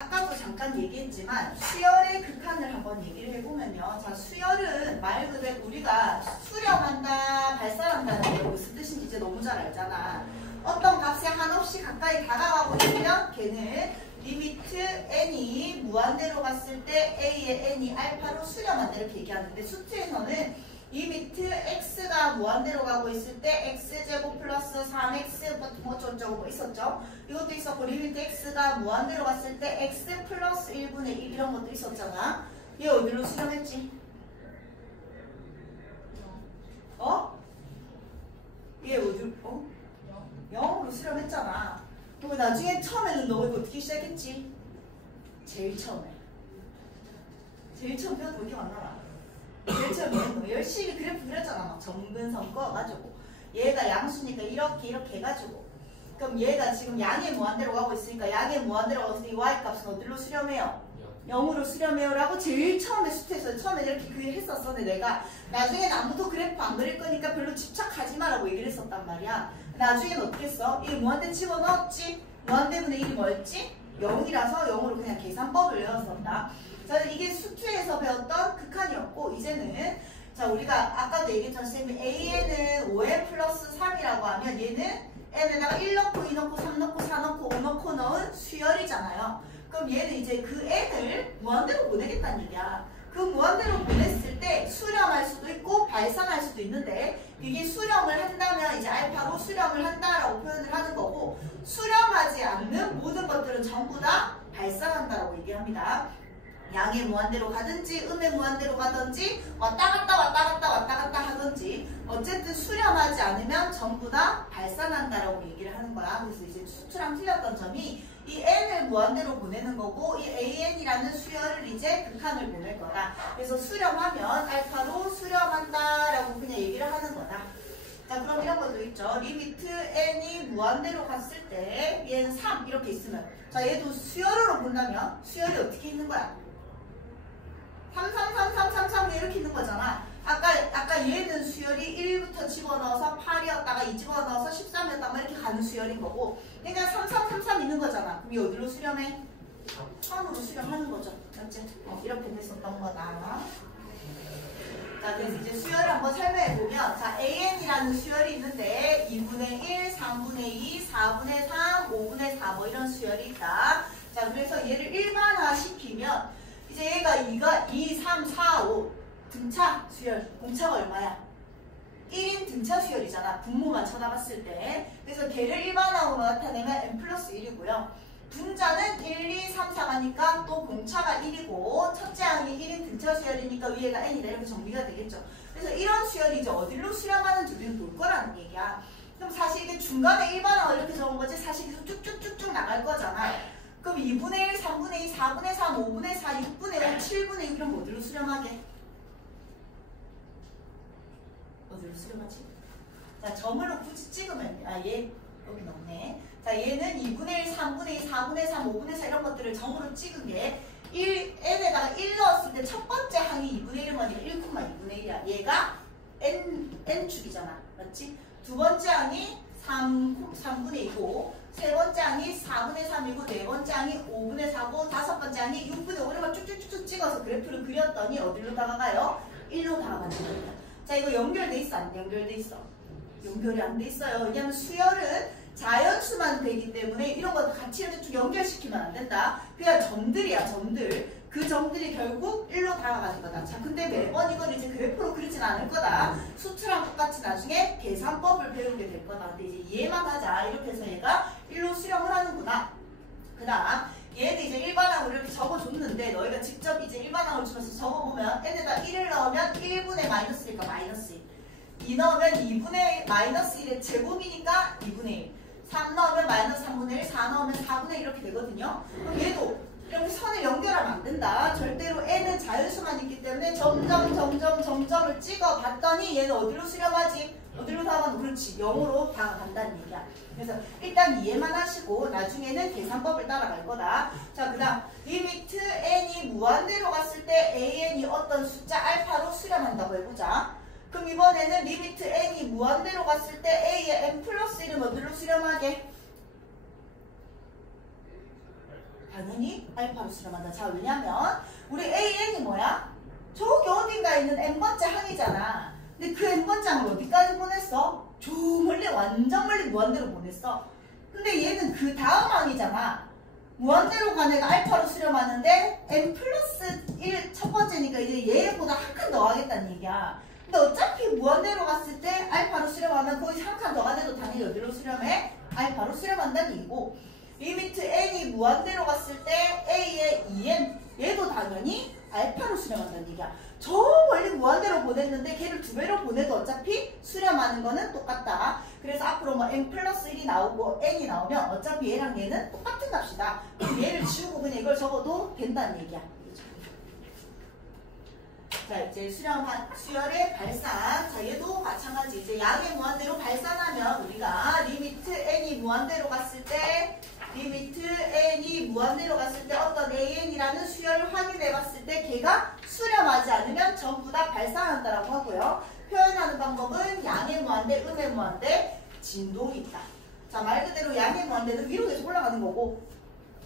아까도 잠깐 얘기했지만 수열의 극한을 한번 얘기를 해보면요. 자, 수열은 말 그대로 우리가 수렴한다, 발산한다는 게 무슨 뜻인지 이제 너무 잘 알잖아. 어떤 값에 한없이 가까이 다가가고 있으면 걔는 리미트 n이 무한대로 갔을 때 a의 n이 알파로 수렴한다 이렇게 얘기하는데 수트에서는 리미트 x가 무한대로 가고 있을 때 x제곱 플러스 3x 뭐 어쩌고 뭐 있었죠? 이것도 있었고 리미트 x가 무한대로 갔을 때 x 플러스 1분의 1 이런 것도 있었잖아. 얘 어디로 수렴했지? 얘 어디로? 0으로 수렴했잖아. 그리고 나중에 처음에는 너 이거 어떻게 시작했지? 제일 처음에 배웠던 거 기억 안 나나? 제일 처음에 열심히 그래프 그렸잖아. 막 정근선 꺼가지고 얘가 양수니까 이렇게 해가지고 그럼 얘가 지금 양의 무한대로 가고 있으니까 양의 무한대로 가고 있으니 y값은 어디로 수렴해요? 0으로 수렴해요 라고 제일 처음에 수트에서 처음에 이렇게 했었어. 근데 내가 나중엔 아무도 그래프 안 그릴 거니까 별로 집착하지 마라고 얘기를 했었단 말이야. 나중엔 어떻게 했어? 이 무한대 집어넣었지? 무한대분의 1이 뭐였지? 0이라서 0으로 그냥 계산법을 외웠었다. 자, 이게 수트에서 배웠던 극한이었고 이제는 자 우리가 아까도 얘기했던 쌤이 AN은 5N 플러스 3이라고 하면 얘는 N에다가 1 넣고 2 넣고 3 넣고 4 넣고 5 넣고 넣은 수열이잖아요. 그럼 얘는 이제 그 N을 무한대로 보내겠다는 얘기야. 그 무한대로 보냈을 때 수렴할 수도 있고 발산할 수도 있는데 이게 수렴을 한다면 이제 알파로 수렴을 한다라고 표현을 하는 거고 수렴하지 않는 모든 것들은 전부 다 발산한다라고 얘기합니다. 양의 무한대로 가든지 음의 무한대로 가든지 왔다 갔다 하든지 어쨌든 수렴하지 않으면 전부 다 발산한다라고 얘기를 하는 거야. 그래서 이제 수트랑 틀렸던 점이 이 n을 무한대로 보내는 거고 이 an이라는 수열을 이제 극한을 보낼 거다. 그래서 수렴하면 알파로 수렴한다라고 그냥 얘기를 하는 거다. 자, 그럼 이런 것도 있죠. 리미트 n이 무한대로 갔을 때 얘는 3 이렇게 있으면 자 얘도 수열으로 본다면 수열이 어떻게 있는 거야? 3 이렇게 있는 거잖아. 아까 얘는 수열이 1부터 집어넣어서 8이었다가 2 집어넣어서 13이었다가 이렇게 가는 수열인 거고 그러니까 3 있는 거잖아. 그럼 이 어디로 수렴해? 3으로 수렴하는 거죠. 맞지? 이렇게 됐었던 거다. 자, 그래서 이제 수열을 한번 설명해보면 자, AN이라는 수열이 있는데 2분의 1, 3분의 2, 4분의 3, 5분의 4 뭐 이런 수열이 있다. 자, 그래서 얘를 일반화시키면 이제 얘가 2, 3, 4, 5 등차 수열, 공차가 얼마야? 1인 등차 수열이잖아. 분모만 쳐다봤을 때. 그래서 걔를 일반항으로 나타내면 n 플러스 1이고요. 분자는 1, 2, 3, 4가니까 또 공차가 1이고 첫째 항이 1인 등차 수열이니까 위에가 n이다. 이렇게 정리가 되겠죠. 그래서 이런 수열이 이제 어디로 수렴하는지 우리는 볼 거라는 얘기야. 그럼 사실 이게 중간에 일반항을 이렇게 적은 거지 사실 계속 쭉쭉쭉쭉 나갈 거잖아. 그럼 2분의 1, 3분의 2, 4분의 3, 5분의 4, 6분의 5, 7분의 6 이런 거 어디로 수렴하게? 어디로 수렴하지? 자, 점으로 굳이 찍으면 얘 여기 넣네. 자, 얘는 2분의 1, 3분의 2, 4분의 3, 5분의 4 이런 것들을 점으로 찍은 게 1n에다가 1 넣었을 때 첫 번째 항이 2분의 1은 아니라 1,2분의 1이야. 얘가 n축이잖아. 맞지? 두 번째 항이 3분의 2고 세 번째 항이 4분의 3이고 네 번째 항이 5분의 4고 다섯 번째 항이 6분의 5 이런 걸 쭉쭉쭉 찍어서 그래프를 그렸더니 어디로 다가가요? 1로 다가가는 겁니다. 자, 이거 연결돼 있어? 안 연결돼 있어? 연결이 안 돼 있어요. 왜냐면 수열은 자연수만 되기 때문에 이런 거 같이 이렇게 쭉 연결시키면 안 된다. 그냥 점들이야, 점들. 그 점들이 결국 1로 다가가는 거다. 자, 근데 매번 이걸 이제 그래프로 그리진 않을 거다. 수트랑 똑같이 나중에 계산법을 배우게 될 거다. 근데 이제 이해만 하자. 이렇게 해서 얘가 1로 수렴을 하는구나. 그 다음 얘는 이제 일반항으로 이렇게 적어줬는데 너희가 직접 이제 일반항으로 주면서 적어보면 n에다 1을 넣으면 1분의 마이너스니까 마이너스 1. 2 넣으면 2분의 마이너스 1의 제곱이니까 2분의 1. 3 넣으면 마이너스 3분의 1, 4 넣으면 4분의 1 이렇게 되거든요. 그럼 얘도 이렇게 선을 연결하면 안 된다. 절대로 n은 자연수만 있기 때문에 점점을 찍어봤더니 얘는 어디로 수렴하지? 어디로 다가가는? 그렇지. 0으로 다가간다는 얘기야. 그래서 일단 이해만 하시고 나중에는 계산법을 따라갈 거다. 자, 그 다음 리미트 n이 무한대로 갔을 때 an이 어떤 숫자 알파로 수렴한다고 해보자. 그럼 이번에는 리미트 n이 무한대로 갔을 때 a의 n 플러스 1은 어디로 수렴하게? 당연히 알파로 수렴한다. 자, 왜냐면 우리 AN이 뭐야? 저기 어딘가에 있는 n번째 항이잖아. 근데 그 n번째 항을 어디까지 보냈어? 저 멀리, 완전 멀리 무한대로 보냈어. 근데 얘는 그 다음 항이잖아. 무한대로 간 애가 알파로 수렴하는데 n 플러스 1 첫 번째니까 이제 얘보다 한 칸 더 가겠다는 얘기야. 근데 어차피 무한대로 갔을 때 알파로 수렴하면 거의 한 칸 더 가도 당연히 어디로 수렴해? 알파로 수렴한다는 얘기고, 리미트 n이 무한대로 갔을 때 a의 2n 얘도 당연히 알파로 수렴한다는 얘기야. 저 멀리 무한대로 보냈는데 걔를 2배로 보내도 어차피 수렴하는 거는 똑같다. 그래서 앞으로 뭐 n 플러스 1이 나오고 n이 나오면 어차피 얘랑 얘는 똑같은 값이다. 그럼 얘를 지우고 그냥 이걸 적어도 된다는 얘기야. 자, 이제 수열의 발산. 자, 얘도 마찬가지. 이제 양의 무한대로 발산하면 우리가 리미트 n이 무한대로 갔을 때 어떤 an이라는 수열을 확인해 봤을 때 걔가 수렴하지 않으면 전부 다 발산한다라고 하고요. 표현하는 방법은 양의 무한대, 음의 무한대, 진동이 있다. 자, 말 그대로 양의 무한대는 위로 계속 올라가는 거고,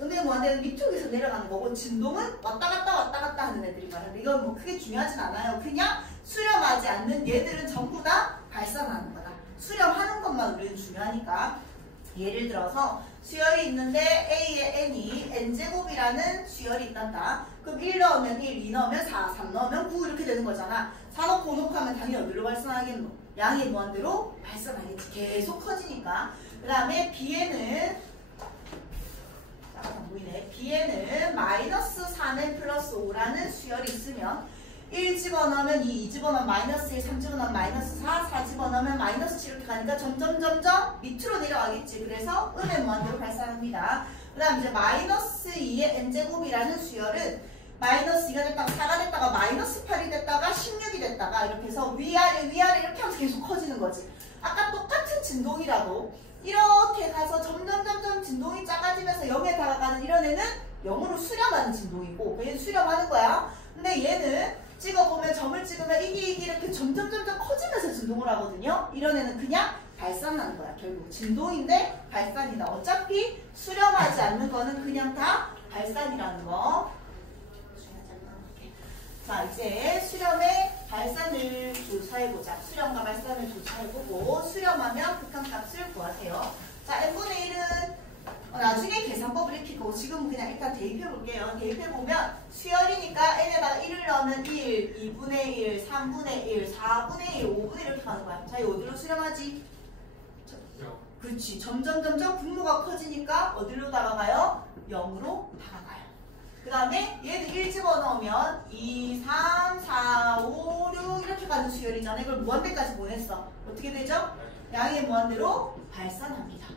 음의 무한대는 밑쪽에서 내려가는 거고, 진동은 왔다 갔다 하는 애들이 많은데 이건 뭐 크게 중요하진 않아요. 그냥 수렴하지 않는 얘들은 전부 다 발산하는 거다. 수렴하는 것만 우리는 중요하니까. 예를 들어서 수열이 있는데 A의 n이 n제곱이라는 수열이 있단다. 그럼 1 넣으면 1, 2 넣으면 4, 3 넣으면 9 이렇게 되는 거잖아. 4 넣고 5 하면 당연히 어디로 발산하겠노? 양의 무한대로 발산하겠지. 계속 커지니까. 그 다음에 B에는 B에는 마이너스 4n 플러스 5라는 수열이 있으면 1 집어넣으면 2, 2 집어넣으면 마이너스 1, 3 집어넣으면 마이너스 4, 4 집어넣으면 마이너스 7 이렇게 가니까 점점 밑으로 내려가겠지. 그래서 음의 무한대로 발산합니다. 그 다음 이제 마이너스 2의 n제곱이라는 수열은 마이너스 2가 됐다가 4가 됐다가 마이너스 8이 됐다가 16이 됐다가 이렇게 해서 위아래 이렇게 하면서 계속 커지는 거지. 아까 똑같은 진동이라도 이렇게 가서 점점 진동이 작아지면서 0에 다가가는 이런 애는 0으로 수렴하는 진동이고, 얘는 수렴하는 거야. 근데 얘는 찍어보면 점을 찍으면 이게 이렇게 점점 커지면서 진동을 하거든요. 이런 애는 그냥 발산하는 거야. 결국 진동인데 발산이다. 어차피 수렴하지 않는 거는 그냥 다 발산이라는 거. 자, 이제 수렴의 발산을 조사해보자. 수렴과 발산을 조사해보고 수렴하면 극한값을 구하세요. 자, n분의 1은 나중에 계산법을 익히고 지금 그냥 일단 대입해볼게요. 대입해보면 수열이니까 n에다가 1을 넣으면 1, 2분의 1, 3분의 1, 4분의 1, 5분의 1 이렇게 가는 거야. 자, 이 어디로 수렴하지? 그렇지. 점점 분모가 커지니까 어디로 다가가요? 0으로 다가가요. 그 다음에 얘를 1 집어넣으면 2, 3, 4, 5, 6 이렇게 가는 수열이잖아. 이걸 무한대까지 보냈어. 어떻게 되죠? 양의 무한대로 발산합니다.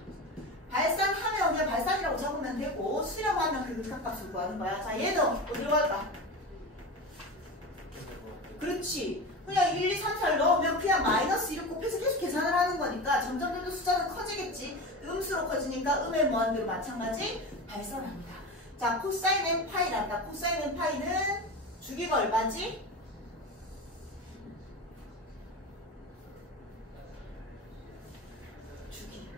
발산하면 그냥 발산이라고 적으면 되고 수렴하면 그 극한값을 구하는 거야. 자, 얘는 어디로 갈까? 그렇지. 그냥 1, 2, 3, 4를 넣으면 그냥 마이너스 1을 곱해서 계속 계산을 하는 거니까 점점 숫자는 커지겠지. 음수로 커지니까 음의 무한대로 마찬가지 발산합니다. 자, 코사인 n 파이란다. 코사인 n 파이는 주기가 얼마지? 주기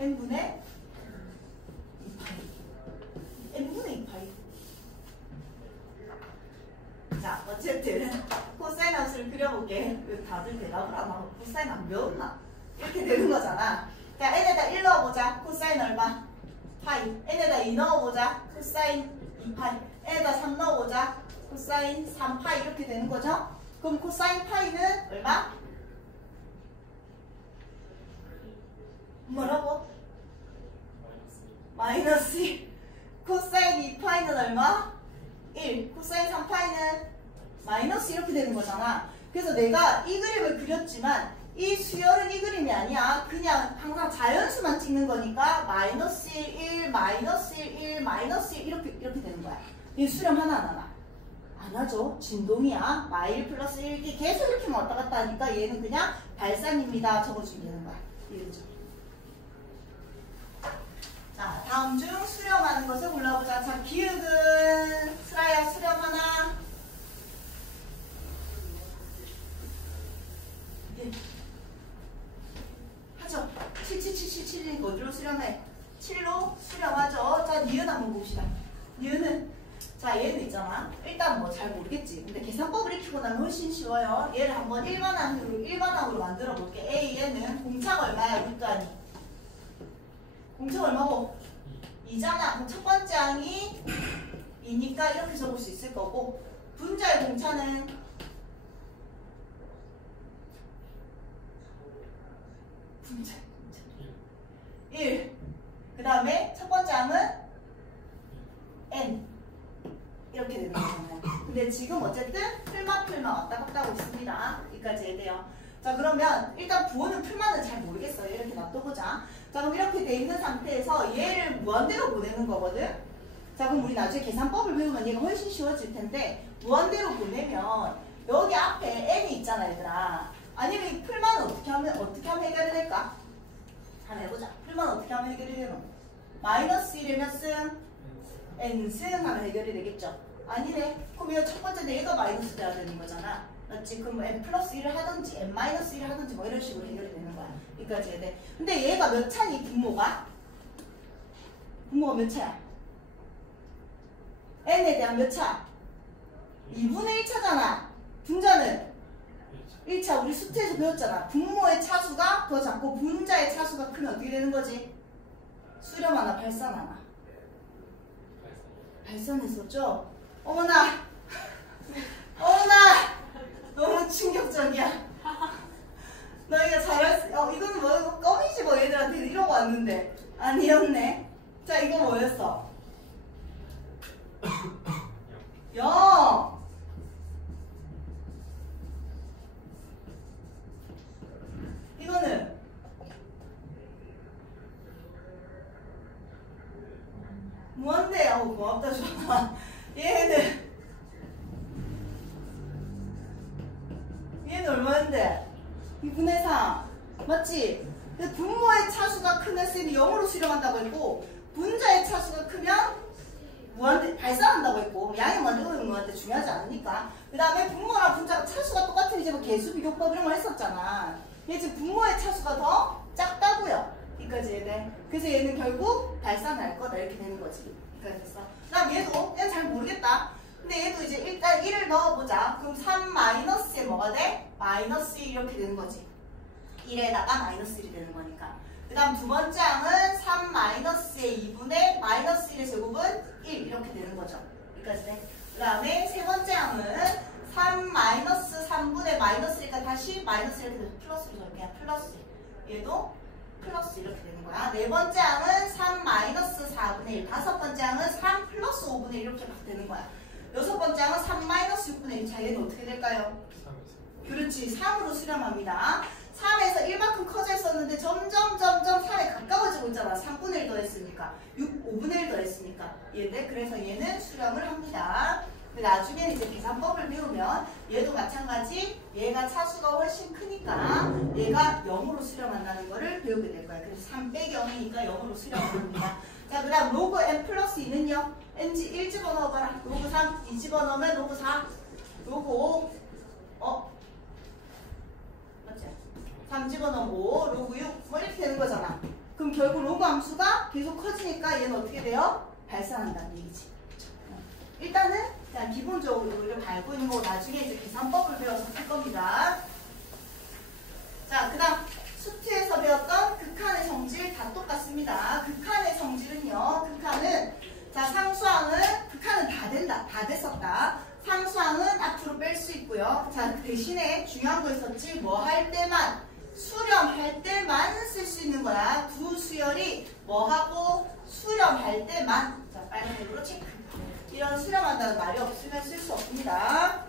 n분의 2파이. n분의 2파이. 자, 어쨌든 코사인 함수를 그려볼게. 다들 대답을 안 하고 코사인 안 배웠나? 이렇게 되는 거잖아. 자, n에다 1 넣어보자. 코사인 얼마? 파이. n에다 2 넣어보자. 코사인 2파이. n에다 3 넣어보자. 코사인 3파이. 이렇게 되는 거죠? 그럼 코사인 파이는 얼마? 뭐라고? 마이너스 1. 코사인 2파이는 얼마? 1. 코사인 3파이는 마이너스 이렇게 되는 거잖아. 그래서 내가 이 그림을 그렸지만 이 수열은 이 그림이 아니야. 그냥 항상 자연수만 찍는 거니까 마이너스 1, 1, 마이너스 1, 1, 마이너스 1 이렇게 되는 거야. 이 수렴 하나 안 하나? 안 하죠. 진동이야. 마일 플러스 1이 계속 이렇게 왔다 갔다 하니까 얘는 그냥 발산입니다. 적어주면 되는 거야. 이거죠. 자, 다음 중 수렴하는 것을 골라보자. 자, 기역은 슬아야 수렴 하나. 네. 하죠. 7, 7, 7, 7, 7이니까 어디로 수렴해? 7로 수렴하죠. 자, 니은 한번 봅시다. 얘는 자 얘는 있잖아. 일단 뭐 잘 모르겠지. 근데 계산법을 익히고 나면 훨씬 쉬워요. 얘를 한번 일반항으로 만들어 볼게. A에는 공차가 얼마야? 6단위. 공차가 얼마고? 2잖아. 그럼 첫 번째 항이 2니까 이렇게 적을 수 있을 거고, 분자의 공차는 1. 그 다음에 첫 번째 항은 N. 이렇게 되는 거잖아요. 근데 지금 어쨌든 풀만 왔다 갔다 하고 있습니다. 여기까지 해야 돼요. 자, 그러면 일단 부호는 풀만은 잘 모르겠어요. 이렇게 놔둬보자. 자, 그럼 이렇게 돼 있는 상태에서 얘를 무한대로 보내는 거거든. 자, 그럼 우리 나중에 계산법을 배우면 얘가 훨씬 쉬워질 텐데, 무한대로 보내면 여기 앞에 n이 있잖아, 얘들아. 아니면 이 풀만은 어떻게 하면 해결이 될까? 한번 해보자. 풀만 어떻게 하면 해결이 되노? 마이너스 1의 몇 승? n승 하면 해결이 되겠죠? 아니네. 그럼 이거 첫 번째 얘가 마이너스 돼야 되는 거잖아. 맞지? 그럼 n 플러스 1을 하든지 n 마이너스 1을 하든지 뭐 이런 식으로 해결이 되는 거야. 여기까지 해야 돼. 근데 얘가 몇 차니? 분모가? 분모가 몇 차야? n에 대한 몇 차? 2분의 1차잖아. 분자는 1차. 우리 수트에서 배웠잖아. 분모의 차수가 더 작고 분자의 차수가 크면 어떻게 되는 거지? 수렴하나 발산하나? 발산했었죠? 어머나! 어머나! 너무 충격적이야. 너희가 잘할 수, 이거는 뭐, 껌이지 뭐 얘들한테 이러고 왔는데. 아니었네. 자, 이거 뭐였어? 0! 이거는 무한대. 고맙다 좋아. 얘는 얼마인데? 2분의 3 맞지? 근데 분모의 차수가 크면 쌤이 0으로 수렴한다고 했고, 분자의 차수가 크면 무한대 발산한다고 했고, 양이 만들고 있는 거한테 중요하지 않으니까. 그 다음에 분모랑 분자가 차수가 똑같은 이제 뭐 개수 비교법 이런 거 했었잖아. 얘 지금 분모의 차수가 더 작다고요. 여기까지 해야 돼. 그래서 얘는 결국 발산할 거다 이렇게 되는 거지. 여기까지 됐어. 그 다음 얘도 잘 모르겠다. 근데 얘도 이제 일단 1을 넣어보자. 그럼 3 마이너스에 뭐가 돼? 마이너스 1 이렇게 되는 거지. 1에다가 마이너스 1이 되는 거니까. 그 다음 두 번째 항은 3 마이너스의 2분의 마이너스 1의 제곱은 1 이렇게 되는 거죠. 여기까지 돼. 그 다음에 세 번째 항은 3 마이너스 3분의 마이너스 1가 다시 마이너스 1 이렇게 돼서 플러스로 적을게요. 플러스 1. 얘도 플러스 이렇게 되는 거야. 네 번째 항은 3 마이너스 4분의 1. 다섯 번째 항은 3 플러스 5분의 1 이렇게 되는 거야. 여섯 번째 항은 3 마이너스 6분의 1. 자, 얘는 어떻게 될까요? 3. 그렇지. 3으로 수렴합니다. 3에서 1만큼 커져 있었는데 점점 3에 가까워지고 있잖아. 3분의 1 더했으니까. 5분의 1 더했으니까. 얘네. 그래서 얘는 수렴을 합니다. 근데 나중에 이제 계산법을 배우면 얘도 마찬가지. 얘가 차수가 훨씬 크니까 얘가 0으로 수렴한다는 거를 배우게 될 거야. 그래서 3 빼기 0이니까 0으로 수렴을 합니다. 자, 그 다음 로그 n 플러스 2는요. n지 1 집어넣어봐라. 로그 3, 2 집어넣으면 로그 4, 로그 5. 맞지? 3 집어넣으면 5, 로그 6. 뭐 이렇게 되는 거잖아. 그럼 결국 로그 함수가 계속 커지니까 얘는 어떻게 돼요? 발산한다는 얘기지. 일단은 그냥 기본적으로 우리가 다 알고 있는 거고, 나중에 이제 계산법을 배워서 할 겁니다. 자, 그 다음 수트에서 배웠던 극한의 성질 다 똑같습니다. 극한의 성질은요. 극한은 자, 상수항은 극한은 다 된다. 다 됐었다. 상수항은 앞으로 뺄 수 있고요. 자, 대신에 중요한 거 있었지. 뭐 할 때만, 수렴할 때만 쓸 수 있는 거야. 두 수열이 뭐 하고 수렴할 때만. 자, 빨간색으로 체크. 이런 수렴한다는 말이 없으면 쓸 수 없습니다.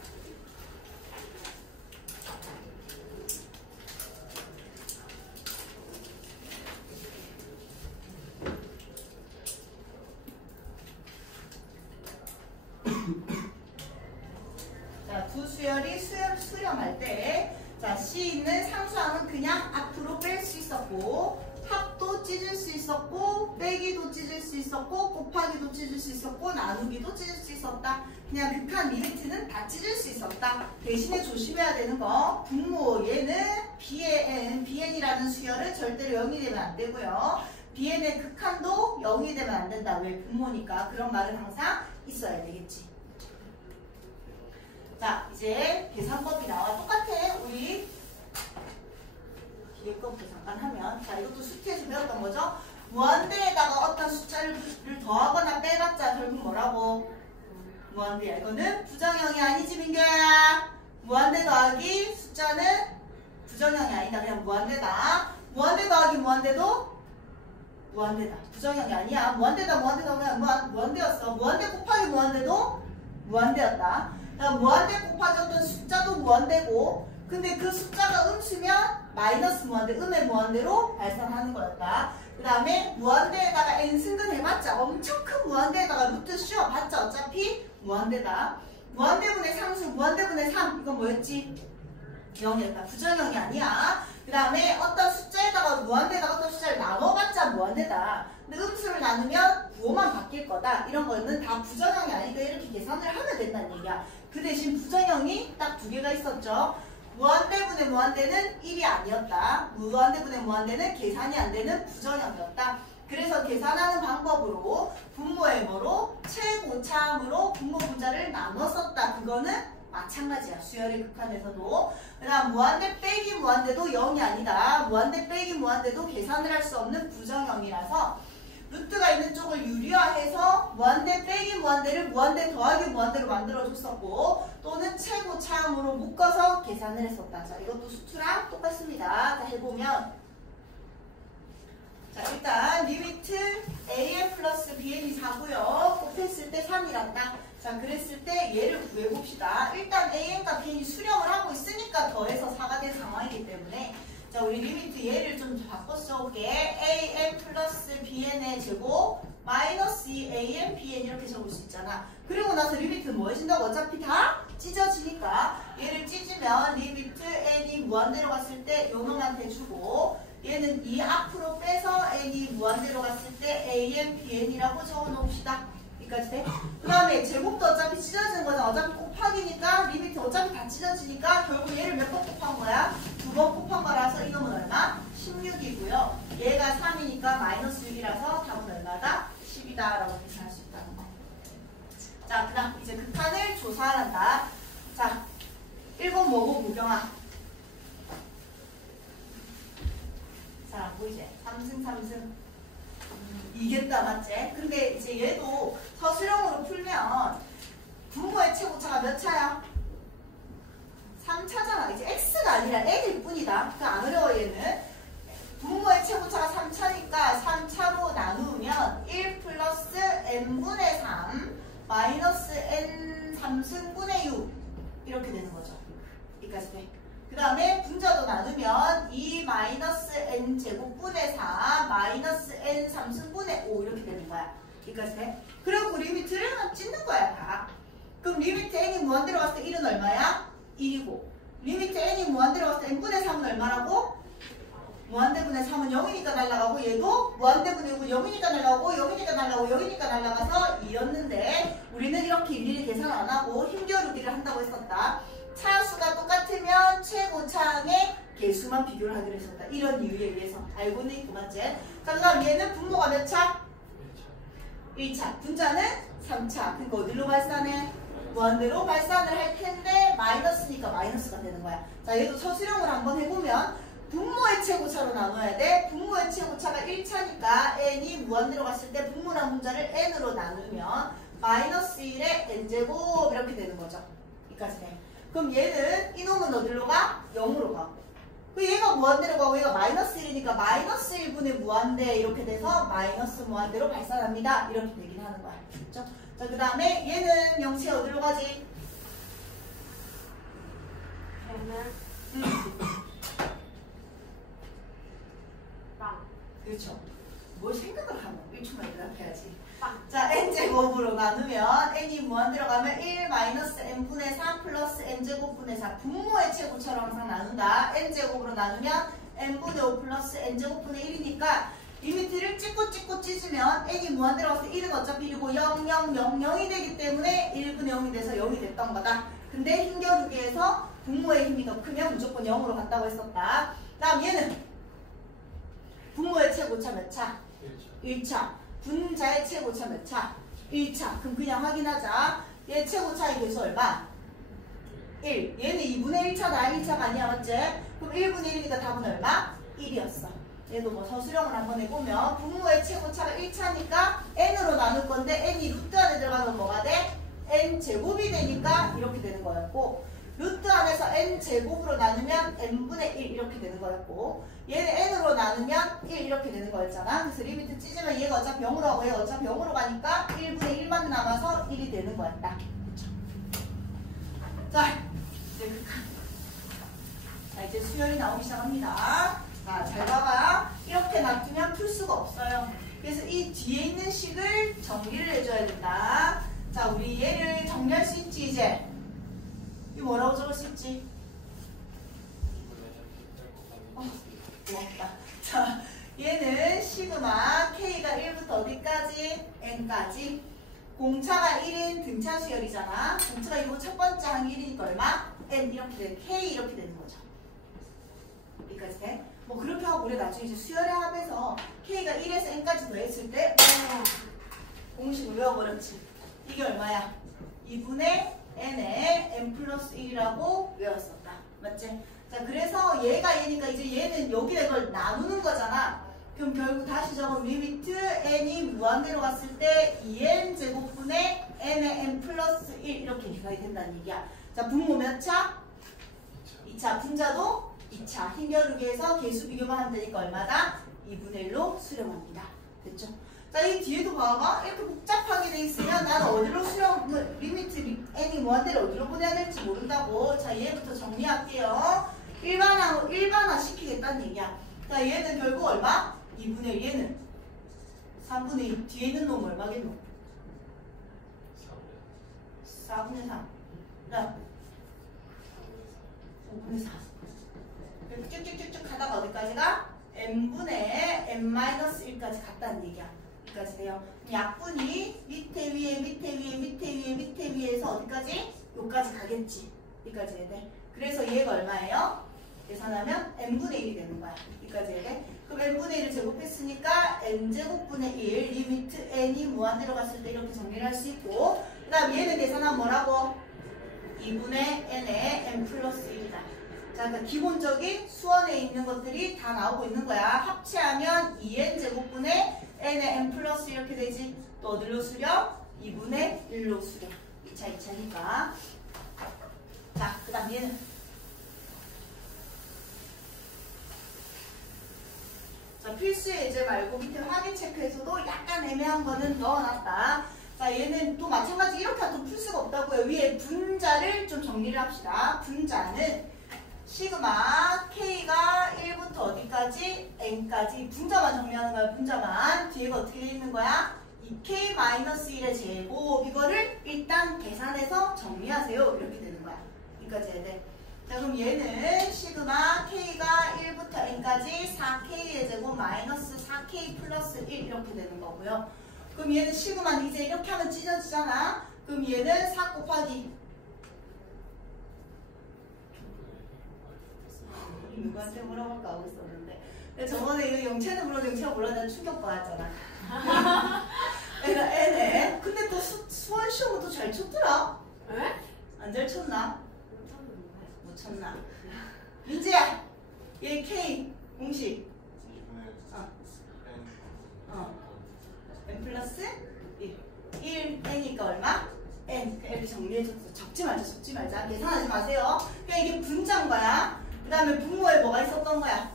자, 두 수열이 수렴할 때, 자, C 있는 상수항은 그냥 앞으로 뺄 수 있었고, 합도 찢을 수 있었고, 빼기도 찢을 수 있었고, 곱하기도 찢을 수 있었고, 나누기도 찢을 수 있었다. 그냥 극한 리미트는 다 찢을 수 있었다. 대신에 조심해야 되는 거, 분모 얘는 bn이라는 수열은 절대로 0이 되면 안 되고요. bn의 극한도 0이 되면 안 된다. 왜? 분모니까. 그런 말은 항상 있어야 되겠지. 자, 이제 계산법이 나와. 똑같아. 우리 뒤에 거부터 잠깐 하면. 자, 이것도 수트에서 배웠던 거죠. 무한대에다가 어떤 숫자를 더하거나 빼봤자 결국 뭐라고? 무한대야. 이거는 부정형이 아니지, 민규야. 무한대 더하기 숫자는 부정형이 아니다. 그냥 무한대다. 무한대 더하기 무한대도 무한대다. 부정형이 아니야. 무한대다 그냥 무한대였어. 무한대 곱하기 무한대도 무한대였다. 그러니까 무한대 곱하기 어떤 숫자도 무한대고, 근데 그 숫자가 음수면 마이너스 무한대, 음의 무한대로 발산하는 거였다. 그 다음에 무한대에다가 n 승근해봤자, 엄청 큰 무한대에다가 루트 씌워봤자 어차피 무한대다. 무한대분의 상수, 무한대분의 3, 이건 뭐였지? 0이었다. 부정형이 아니야. 그 다음에 어떤 숫자에다가 무한대에다가 어떤 숫자를 나눠봤자 무한대다. 근데 음수를 나누면 부호만 바뀔 거다. 이런 거는 다 부정형이 아니니까 이렇게 계산을 하면 된다는 얘기야. 그 대신 부정형이 딱 두 개가 있었죠. 무한대분의 무한대는 1이 아니었다. 무한대분의 무한대는 계산이 안 되는 부정형이었다. 그래서 계산하는 방법으로 분모의 뭐로 최고차함으로 분모 분자를 나눠 썼다. 그거는 마찬가지야. 수열의 극한에서도. 그 다음 무한대 빼기 무한대도 0이 아니다. 무한대 빼기 무한대도 계산을 할 수 없는 부정형이라서 루트가 있는 쪽을 유리화해서 무한대 빼기 무한대를 무한대 더하기 무한대로 만들어줬었고, 또는 최고차함으로 묶어서 계산을 했었다. 자, 이것도 수투랑 똑같습니다. 자, 해보면, 자, 일단 리미트 an 플러스 bn이 4고요. 곱했을 때 3이란다. 자, 그랬을 때 얘를 구해봅시다. 일단 an과 bn이 수렴을 하고 있으니까 더해서 4가 된 상황이기 때문에, 자, 우리 리미트 얘를 좀 바꿔 써올게. an 플러스 bn의 제곱 마이너스 2an bn 이렇게 적을 수 있잖아. 그리고 나서 리미트 뭐 해준다고? 어차피 다 찢어지니까 얘를 찢으면 리미트 n이 무한대로 갔을 때 요놈한테 주고, 얘는 2 앞으로 빼서 n이 무한대로 갔을 때 an bn이라고 적어놓읍시다. 여기까지 돼? 그 다음에 제곱도 어차피 찢어지는 거잖아. 어차피 곱하기니까 리미트 어차피 다 찢어지니까 결국 얘를 몇 번 곱한 거야? 2번 곱한 거라서 이놈은 얼마? 16이고요. 얘가 3이니까 마이너스 6이라서 답은 얼마다? 10이다 라고 계산할 수 있다는 거. 자, 그 다음 이제 극한을 조사한다. 자, 1번 뭐고 무경아? 잘 안 보이지? 3승 3승 이겼다 맞지? 근데 이제 얘도 서술형으로 풀면 분모의 최고차가 몇 차야? 3차잖아. 이제 x가 아니라 n일 뿐이다. 그러니까 안 어려워 얘는. 분모의 최고차가 3차니까 3차로 나누면 1 플러스 n분의 3 마이너스 n 3승분의 6 이렇게 되는 거죠. 여기까지 돼. 그 다음에 분자도 나누면 2 마이너스 n 제곱분의 4 마이너스 n 3승분의 5 이렇게 되는 거야. 여기까지 돼. 그리고 리미트를 찢는 거야 다. 그럼 리미트 n이 무한대로 갔을 때 1은 얼마야? 1이고 리미트 n이 무한대로 갔을 때 n분의 3은 얼마라고? 무한대분의 3은 0이니까 날아가고 얘도 무한대분의 6은 0이니까 날아가고 0이니까 날아가고 0이니까 날아가서 2였는데 우리는 이렇게 일일이 계산 안 하고 힘겨루기를 한다고 했었다. 차수가 똑같으면 최고차항의 개수만 비교를 하기로 했었다. 이런 이유에 의해서. 알고는 있고 맞지? 자, 그 다음 얘는 분모가 몇 차? 1차. 분자는 3차. 그러니까 어디로 발산해? 무한대로 발산을 할 텐데 마이너스니까 마이너스가 되는 거야. 자, 얘도 서술형으로 한번 해보면 분모의 최고차로 나눠야 돼. 분모의 최고차가 1차니까 n이 무한대로 갔을 때 분모랑 분자를 n으로 나누면 마이너스 1의 n제곱 이렇게 되는 거죠. 여기까지 돼. 그럼 얘는 이놈은 어디로 가? 0으로 가고 그 얘가 무한대로 가고 얘가 마이너스 1이니까 마이너스 1분의 무한대 이렇게 돼서 마이너스 무한대로 발산합니다. 이렇게 되긴 하는 거야. 그렇죠? 자, 그 다음에 얘는 영치 어디로 가지? 그렇죠. 뭘 생각을 하면 1초만 대답해야지. 자, n제곱으로 나누면 n이 무한대로 가면 1 마이너스 n분의 3 플러스 n제곱분의 4 분모의 최고차로 항상 나눈다. n제곱으로 나누면 n분의 5 플러스 n제곱분의 1이니까 리미트를 찍고 찢으면 n이 무한대로 가서 1은 어차피 1이고 0, 0, 0, 0이 되기 때문에 1분의 0이 돼서 0이 됐던 거다. 근데 힘겨루기에서 분모의 힘이 더 크면 무조건 0으로 간다고 했었다. 다음 얘는 분모의 최고차 몇 차? 1차. 분자의 최고차 몇 차? 1차. 그럼 그냥 확인하자. 얘 최고차의 개수 얼마? 1. 얘는 2분의 1차다. 1차가 아니야. 맞지? 그럼 1분의 1이니까 답은 얼마? 1이었어. 얘도 뭐 서술형을 한번 해보면 분모의 최고차가 1차니까 n으로 나눌 건데 n이 루트 안에 들어가면 뭐가 돼? n제곱이 되니까 이렇게 되는 거였고 루트 안에서 n제곱으로 나누면 n분의 1 이렇게 되는 거였고 얘는 n으로 나누면 1 이렇게 되는 거였잖아. 그래서 리미트 찌지만 얘가 어차피 0으로 하고 얘가 어차피 0으로 가니까 1분의 1만 남아서 1이 되는 거였다. 그쵸? 자, 이제 수열이 나오기 시작합니다. 자, 잘 봐봐. 이렇게 놔두면 풀 수가 없어요. 그래서 이 뒤에 있는 식을 정리를 해줘야 된다. 자, 우리 얘를 정리할 수 있지, 이제? 이거 뭐라고 적을 수 있지? 고맙다. 자, 얘는 시그마 K가 1부터 어디까지? N까지. 공차가 1인 등차 수열이잖아. 공차가 이거 첫 번째 한 1이니까 얼마? N 이렇게 되는, K 이렇게 되는 거죠. 여기까지 돼? 뭐 그렇게 하고 우리 나중에 이제 수열의 합에서 K가 1에서 N까지 더했을 때 공식을 외워버렸지. 이게 얼마야? 2분의 N에 N 플러스 1이라고 외웠었다. 맞지? 자, 그래서 얘가 얘니까 이제 얘는 여기에 이걸 나누는 거잖아. 그럼 결국 다시 적으면 리미트 N이 무한대로 갔을 때 2N 제곱분의 N의 N 플러스 1 이렇게 계산이 된다는 얘기야. 자, 분모 몇 차? 2차. 분자도 2차. 힘겨루기 해서 개수 비교만 하면 되니까 얼마다? 2분의 1로 수렴합니다. 됐죠? 자, 이 뒤에도 봐봐. 이렇게 복잡하게 돼 있으면 나는 어디로 수렴, 리미트 n이 무한대로 어디로 보내야 될지 모른다고. 자, 얘부터 정리할게요. 일반화 시키겠다는 얘기야. 자, 얘는 결국 얼마? 2분의 1. 얘는 3분의 2. 뒤에 있는 놈 얼마겠노? 4분의 3. 자, 5분의 4. 쭉쭉쭉쭉 하다가 어디까지가? n분의 n-1까지 갔다는 얘기야. 여기까지 돼요. 약분이 밑에 위에 위에서 어디까지? 여기까지 가겠지. 여기까지 해야 돼. 그래서 얘가 얼마예요? 계산하면 n분의 1이 되는 거야. 여기까지 해야 돼. 그럼 n분의 1을 제곱했으니까 n제곱분의 1 리미트 n이 무한대로 갔을 때 이렇게 정리를 할 수 있고 그 다음 얘는 계산하면 뭐라고? 2분의 n에 n 플러스 1이다. 자, 그러니까 기본적인 수원에 있는 것들이 다 나오고 있는 거야. 합체하면 2n 제곱분의 n의 n 플러스 이렇게 되지. 또 어디로 수렴? 2분의 1로 수렴. 2차니까. 자, 그 다음 얘는 자, 필수 예제 말고 밑에 확인 체크에서도 약간 애매한 거는 넣어놨다. 자, 얘는 또 마찬가지 이렇게 하도 풀 수가 없다고요. 위에 분자를 좀 정리를 합시다. 분자는 시그마 K가 1부터 어디까지? N까지. 분자만 정리하는 거야. 분자만. 뒤에가 어떻게 되어 있는 거야? 2K-1의 제곱. 이거를 일단 계산해서 정리하세요. 이렇게 되는 거야. 여기까지 해야 돼. 자, 그럼 얘는 시그마 K가 1부터 N까지 4K의 제곱 마이너스 4K 플러스 1 이렇게 되는 거고요. 그럼 얘는 시그마는 이제 이렇게 하면 찢어지잖아. 그럼 얘는 4 곱하기 누구한테 물어볼까 하고 있었는데 근데 저번에 이거 영채는 물어도 영채가 몰랐는데 충격 받았잖아. 애가 애네. 근데 또 수원 시험은 또 잘 쳤더라. 에? 안 잘 쳤나? 못 쳤나? 민지야, 얘 K 공식 N 플러스 1 N이니까 얼마? N. 이렇게 정리해줬어. 적지 말자. 계산하지 마세요. 그냥 이게 분자인 거야. 그 다음에 분모에 뭐가 있었던 거야?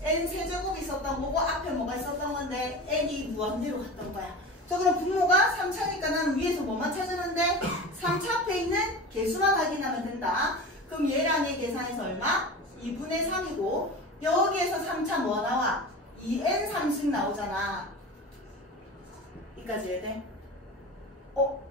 n 세제곱이 있었던 거고 앞에 뭐가 있었던 건데 n이 무한대로 갔던 거야. 자, 그럼 분모가 3차니까 나는 위에서 뭐만 찾으면 돼? 3차 앞에 있는 개수만 확인하면 된다. 그럼 얘랑 얘 계산해서 얼마? 2분의 3이고 여기에서 3차 뭐 나와? 2n 3씩 나오잖아. 여기까지 해야 돼?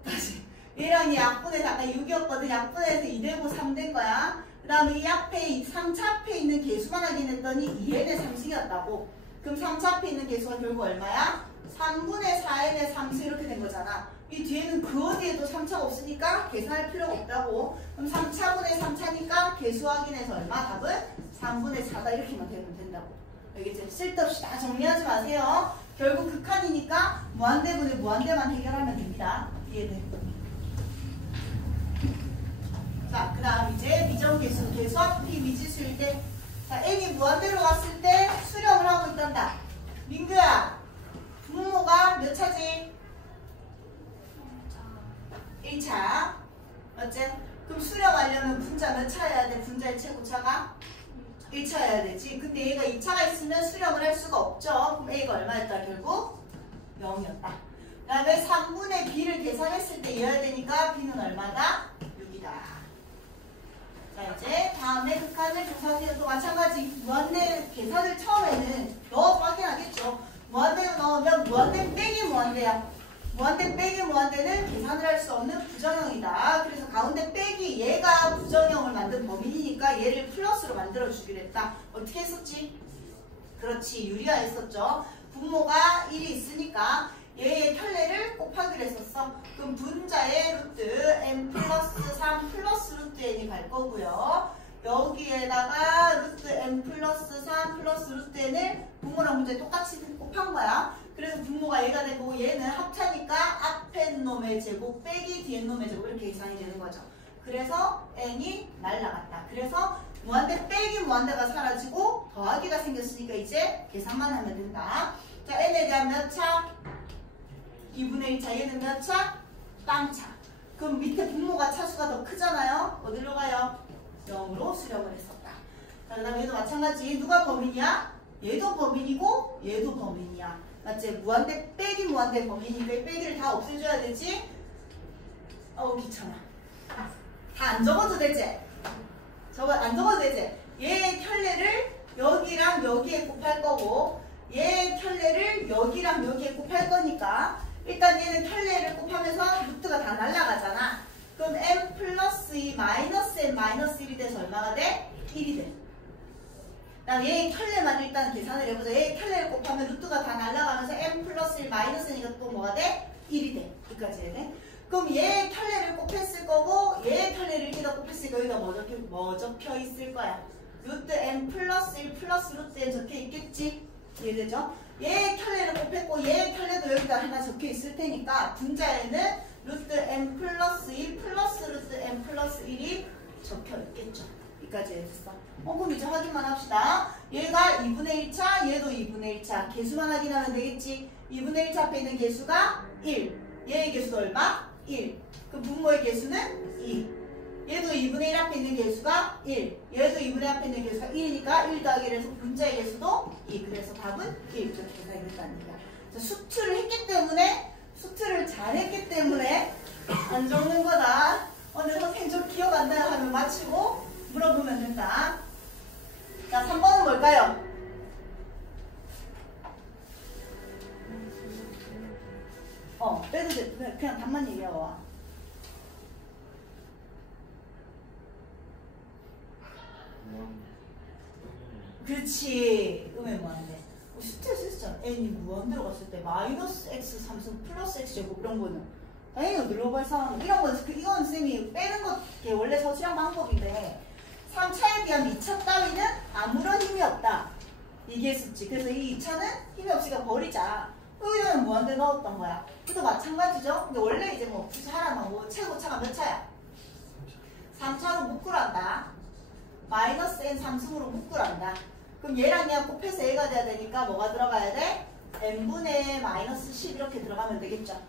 다시 얘랑 얘 약분해서 아까 6이었거든. 약분해서 2 되고 3 된 거야. 그 다음에 이 앞에 3차 앞에 있는 개수만 확인했더니 2n의 3씩이었다고. 그럼 3차 앞에 있는 개수가 결국 얼마야? 3분의 4n의 3씩 이렇게 된 거잖아. 이 뒤에는 그 어디에도 3차가 없으니까 계산할 필요가 없다고. 그럼 3차분의 3차니까 개수 확인해서 얼마? 답은 3분의 4다 이렇게만 되면 된다고. 알겠지? 쓸데없이 다 정리하지 마세요. 결국 극한이니까 무한대분의 무한대만 해결하면 됩니다. 이해돼? 자, 그 다음 이제 미정계수, 계수합 P 미지수일 때, 자, n이 무한대로 갔을 때 수렴을 하고 있단다. 민규야, 분모가 몇 차지? 1차. 맞지? 그럼 수렴하려면 분자 몇 차여야 돼? 분자의 최고차가? 1차여야 되지. 근데 얘가 2차가 있으면 수렴을 할 수가 없죠. 그럼 A가 얼마였다? 결국 0이었다. 그 다음에 3분의 B를 계산했을 때 이어야 되니까 B는 얼마다? 6이다. 자, 이제 다음에 극한을 조사해도 마찬가지. 무한대 계산을 처음에는 넣어서 확인하겠죠. 무한대로 넣으면 무한대 빼기 무한대야. 무한대 빼기 무한대는 계산을 할 수 없는 부정형이다. 그래서 가운데 빼기 얘가 부정형을 만든 범인이니까 얘를 플러스로 만들어 주기로 했다. 어떻게 했었지? 그렇지, 유리화했었죠. 분모가 1이 있으니까 얘의 켤레를 곱하기로 했었어. 그럼 분자의 루트 n 플러스 3 플러스 루트 n이 갈 거고요. 여기에다가 루트 n 플러스 3 플러스 루트 n을 분모랑 분자에 똑같이 곱한 거야. 그래서 분모가 얘가 되고 얘는 합차니까 앞에 놈의 제곱 빼기 뒤에 놈의 제곱 이렇게 계산이 되는 거죠. 그래서 n이 날라갔다. 그래서 무한대 빼기 무한대가 사라지고 더하기가 생겼으니까 이제 계산만 하면 된다. 자, n에 대한 몇 차? 2분의 1차. 얘는 몇 차? 빵차. 그럼 밑에 분모가 차수가 더 크잖아요. 어디로 가요? 0으로 수렴을 했었다. 자, 그 다음에 얘도 마찬가지. 누가 범인이야? 얘도 범인이고 얘도 범인이야. 맞지? 무한대 빼기 무한대 범인이니까 빼기를 다 없애줘야 되지? 어우 귀찮아. 다 안 적어도 되지? 저거 안 적어도 되지? 얘의 켤레를 여기랑 여기에 곱할 거고 얘의 켤레를 여기랑 여기에 곱할 거니까 일단 얘는 켤레를 곱하면서 루트가 다 날아가잖아. 그럼 m 플러스 2 마이너스 n 마이너스 1이 돼서 얼마가 돼? 1이 돼. 얘의 켤레만 일단 계산을 해보자. 얘의 켤레를 곱하면 루트가 다 날아가면서 m 플러스 1 마이너스 n이가 또 뭐가 돼? 1이 돼. 여기까지 해야 돼. 그럼 얘의 켤레를 곱했을 거고 얘의 켤레를 여기다 곱했으니까 여기다 뭐 적혀 있을 거야? 루트 n 플러스 1 플러스 루트 n 적혀 있겠지? 이해되죠? 얘의 켤레를 곱했고 얘의 켤레도 여기다 하나 적혀 있을 테니까 분자에는 루트 n 플러스 2 플러스 루트 n 플러스 1이 적혀 있겠죠. 여기까지 해줬어. 그럼 이제 확인만 합시다. 얘가 2분의 1차, 얘도 2분의 1차. 개수만 확인하면 되겠지. 2분의 1차 앞에 있는 개수가 1. 얘의 개수도 얼마? 1. 그 분모의 개수는 2. 얘도 2분의 1 앞에 있는 개수가 1. 얘도 2분의 1 앞에 있는 개수가 1이니까 1 더하기 1에서 분자의 개수도 2. 그래서 답은 1. 이렇게 계산이 됐다는 얘기야. 자, 수투를 했기 때문에, 수투를 잘했기 때문에 안 적는 거다. 오늘 선생님 좀 기억 안 나요 하면 맞추고 물어보면 된다. 자, 3번은 뭘까요? 빼도 돼. 그냥 답만 얘기해봐. 그렇지. 음에 뭐한데? 슈트에서 했잖아. n이 무한대로 갔을 때 마이너스 x 3승 플러스 x 제곱 이런 거는 당연히 눌러볼 상황. 이런 거는 이건 선생님이 빼는 게 원래 서술형 방법인데 3차에 비하면 2차 따위는 아무런 힘이 없다. 얘기했었지. 그래서 이 2차는 힘이 없으니까 버리자. 여기는 무한대 넣었던 거야. 그것도 마찬가지죠. 근데 원래 이제 뭐 굳이 하라면 뭐 최고차가 몇 차야? 3차로 묶으란다. 마이너스 n 3승으로 묶으란다. 그럼 얘랑 얘랑 곱해서 얘가 돼야 되니까 뭐가 들어가야 돼? n분의 마이너스 10 이렇게 들어가면 되겠죠.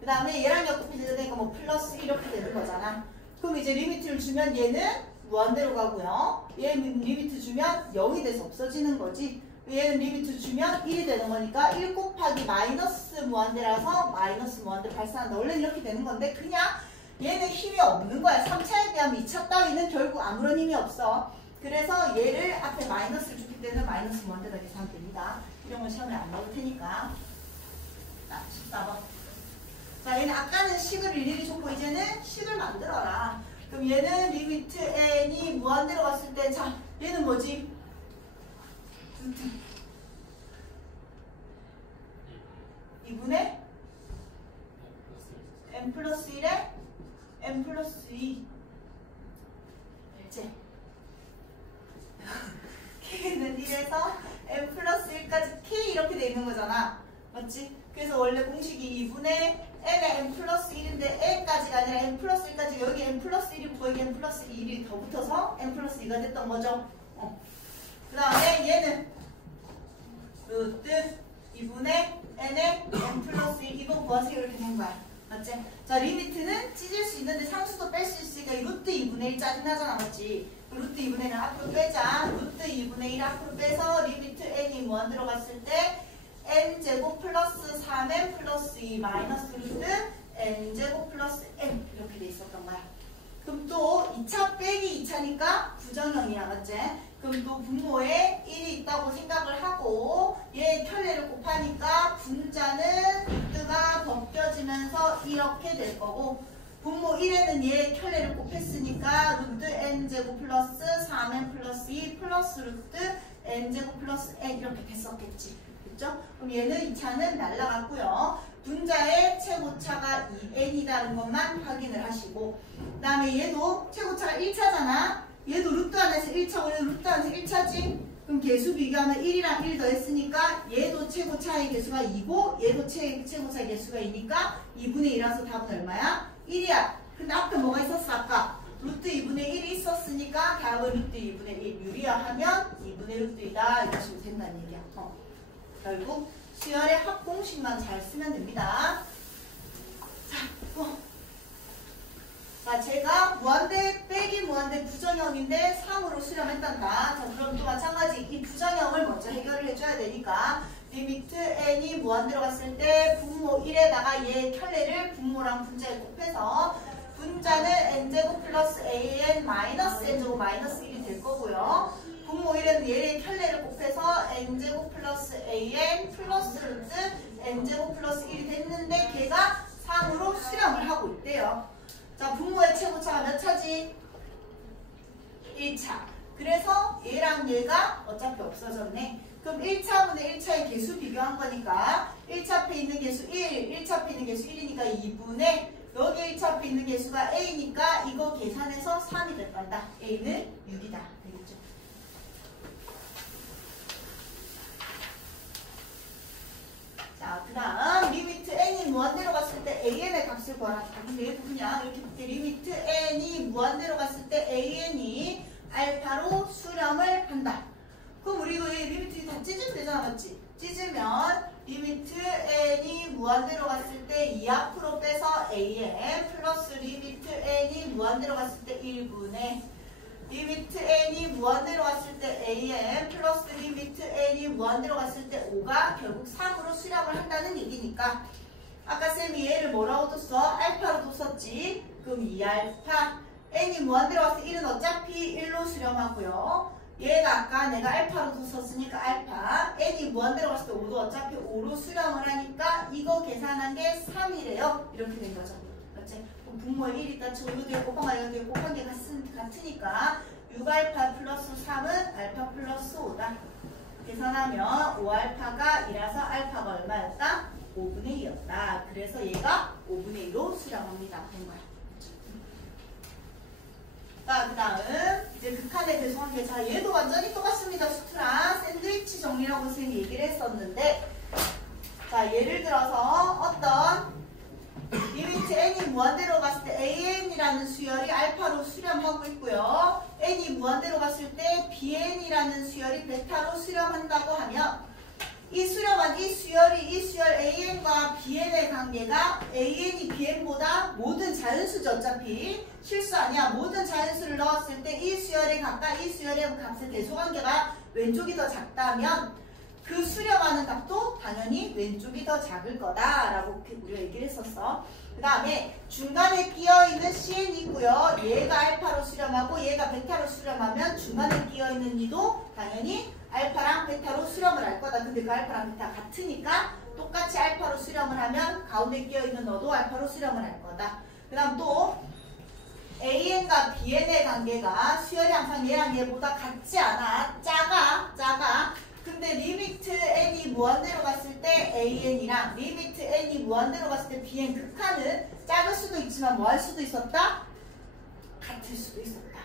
그 다음에 얘랑 얘랑 곱해서 되니까 뭐 플러스 이렇게 되는 거잖아. 그럼 이제 리미트를 주면 얘는 무한대로 가고요. 얘는 리미트 주면 0이 돼서 없어지는 거지. 얘는 리미트 주면 1이 되는 거니까 1 곱하기 마이너스 무한대라서 마이너스 무한대 발산한다. 원래는 이렇게 되는 건데 그냥 얘는 힘이 없는 거야. 3차에 비하면 2차 따위는 결국 아무런 힘이 없어. 그래서 얘를 앞에 마이너스를 줬기 때문에 마이너스 무한대다 계산하면 됩니다. 이런 건 시험에 안 나올 테니까. 자, 14번. 자, 얘는 아까는 식을 일일이 줬고 이제는 식을 만들어라. 그럼 얘는 리미트 n이 무한대로 갔을 때 자, 얘는 뭐지? 루트 2분의 n 플러스 1에 n 플러스 2 제 k는 1에서 n 플러스 1까지 k 이렇게 돼 있는 거잖아. 맞지? 그래서 원래 공식이 2분의 n의 n 플러스 1인데 n까지가 아니라 n 플러스 1까지 여기 n 플러스 1이 붙고 여기 n 플러스 1이 더 붙어서 n 플러스 2가 됐던 거죠. 그 다음에 얘는 루트 2분의 n의 n 플러스 1 이거 구하세요 이렇게 된 거야. 맞지? 자 리미트는 찢을 수 있는데 상수도 뺄 수 있으니까 이 루트 2분의 1 짜증나잖아. 맞지? 루트 2분의 1은 앞으로 빼자. 루트 2분의 1 앞으로 빼서 리미트 n이 무한 들어갔을 때 n제곱 플러스 3n 플러스 2 마이너스 루트 n제곱 플러스 n 이렇게 돼 있었던 거야. 그럼 또 2차 빼기 2차니까 부정형이야. 맞지? 그럼 또 분모에 1이 있다고 생각을 하고 얘 켤레를 곱하니까 분자는 루트가 벗겨지면서 이렇게 될 거고 분모 1에는 얘 켤레를 곱했으니까 루트 n제곱 플러스 3n 플러스 2 플러스 루트 n제곱 플러스 n 이렇게 됐었겠지. 그렇죠? 그럼 얘는 2차는 날라갔고요. 분자의 최고차가 2n이라는 것만 확인을 하시고 그 다음에 얘도 최고차가 1차잖아. 얘도 루트 안에서 1차고 얘도 루트 안에서 1차지. 그럼 개수 비교하면 1이랑 1 더했으니까 얘도 최고차의 개수가 2고 얘도 최고차의 개수가 2니까 2분의 1이라서 답은 얼마야? 1이야. 근데 앞에 뭐가 있었어 아까? 루트 2분의 1이 있었으니까 답은 루트 2분의 1 유리화하면 2분의 루트 2다 이렇게 하시면 된다는 얘기야. 결국 수열의 합공식만 잘 쓰면 됩니다. 자, 제가 무한대 빼기 무한대 부정형인데 3으로 수렴했단다. 자, 그럼 또 마찬가지 이 부정형을 먼저 해결을 해줘야 되니까 리미트 n이 무한 들어갔을 때 분모 1에다가 얘 켤레를 분모랑 분자에 곱해서 분자는 n제곱 플러스 an 마이너스 n제곱 마이너스 1이 될 거고요. 분모 1에는 얘의 켤레를 곱해서 n제곱 플러스 an 플러스 루트 n제곱 플러스 1이 됐는데 걔가 3으로 수렴을 하고 있대요. 자, 분모의 최고차가 몇 차지? 1차. 그래서 얘랑 얘가 어차피 없어졌네. 그럼 1차분의 1차의 개수 비교한 거니까 1차 앞에 있는 개수 1, 1차 앞에 있는 개수 1이니까 2분의 여기 1차 앞에 있는 개수가 a니까 이거 계산해서 3이 될 거다. a는 6이다. 되겠죠? 자, 그 다음 리미트 n이 무한대로 갔을 때 an의 값을 구하라. 근데 그냥 이렇게 볼게. 리미트 n이 무한대로 갔을 때 an이 알파로 수렴을 한다. 그럼 우리 이거 리미트 다 찢으면 되잖아. 맞지? 찢으면 리미트 n이 무한대로 갔을 때 2 앞으로 빼서 an 플러스 리미트 n이 무한대로 갔을 때 1분의 리미트 n이 무한대로 갔을 때 an 플러스 리미트 n이 무한대로 갔을 때 5가 결국 3으로 수렴을 한다는 얘기니까 아까 쌤이 얘를 뭐라고 뒀어? 알파로 뒀었지. 그럼 2알파 n이 무한대로 갔을 때 1은 어차피 1로 수렴하고요. 얘가 아까 내가 알파로 뒀었으니까 알파 n이 무한대로 갔을 때 5도 어차피 5로 수렴을 하니까 이거 계산한 게 3이래요. 이렇게 된 거죠. 맞지? 분모에 1 있다 치고 이거 뒤에 곱한 거 이거 뒤에 곱한 게 같으니까 6알파 플러스 3은 알파 플러스 5다. 계산하면 5알파가 2라서 알파가 얼마였다? 5분의 2였다. 그래서 얘가 5분의 2로 수렴합니다. 된 거야. 자, 그 다음 이제 극한의 배수관계. 자, 얘도 완전히 똑같습니다. 수트랑 샌드위치 정리라고 선생님이 얘기를 했었는데 자, 예를 들어서 어떤 리미트 n이 무한대로 갔을 때 an이라는 수열이 알파로 수렴하고 있고요. n이 무한대로 갔을 때 bn이라는 수열이 베타로 수렴한다고 하면 이 수렴한 이 수열 an과 bn의 관계가 an이 bn보다 모든 자연수죠. 어차피 실수 아니야. 모든 자연수를 넣었을 때 이 수열의 값과 이 수열의 값의 대소관계가 왼쪽이 더 작다면 그 수렴하는 값도 당연히 왼쪽이 더 작을 거다라고 우리가 얘기를 했었어. 그 다음에 중간에 끼어있는 CN이 있고요. 얘가 알파로 수렴하고 얘가 베타로 수렴하면 중간에 끼어있는 이도 당연히 알파랑 베타로 수렴을 할 거다. 근데 그 알파랑 베타 같으니까 똑같이 알파로 수렴을 하면 가운데 끼어있는 너도 알파로 수렴을 할 거다. 그 다음 또 AN과 BN의 관계가 수열이 항상 얘랑 얘보다 같지 않아. 작아. 근데 리미트 n이 무한대로 갔을 때 an이랑 리미트 n이 무한대로 갔을 때 bn 극한은 작을 수도 있지만 뭐 할 수도 있었다? 같을 수도 있었다.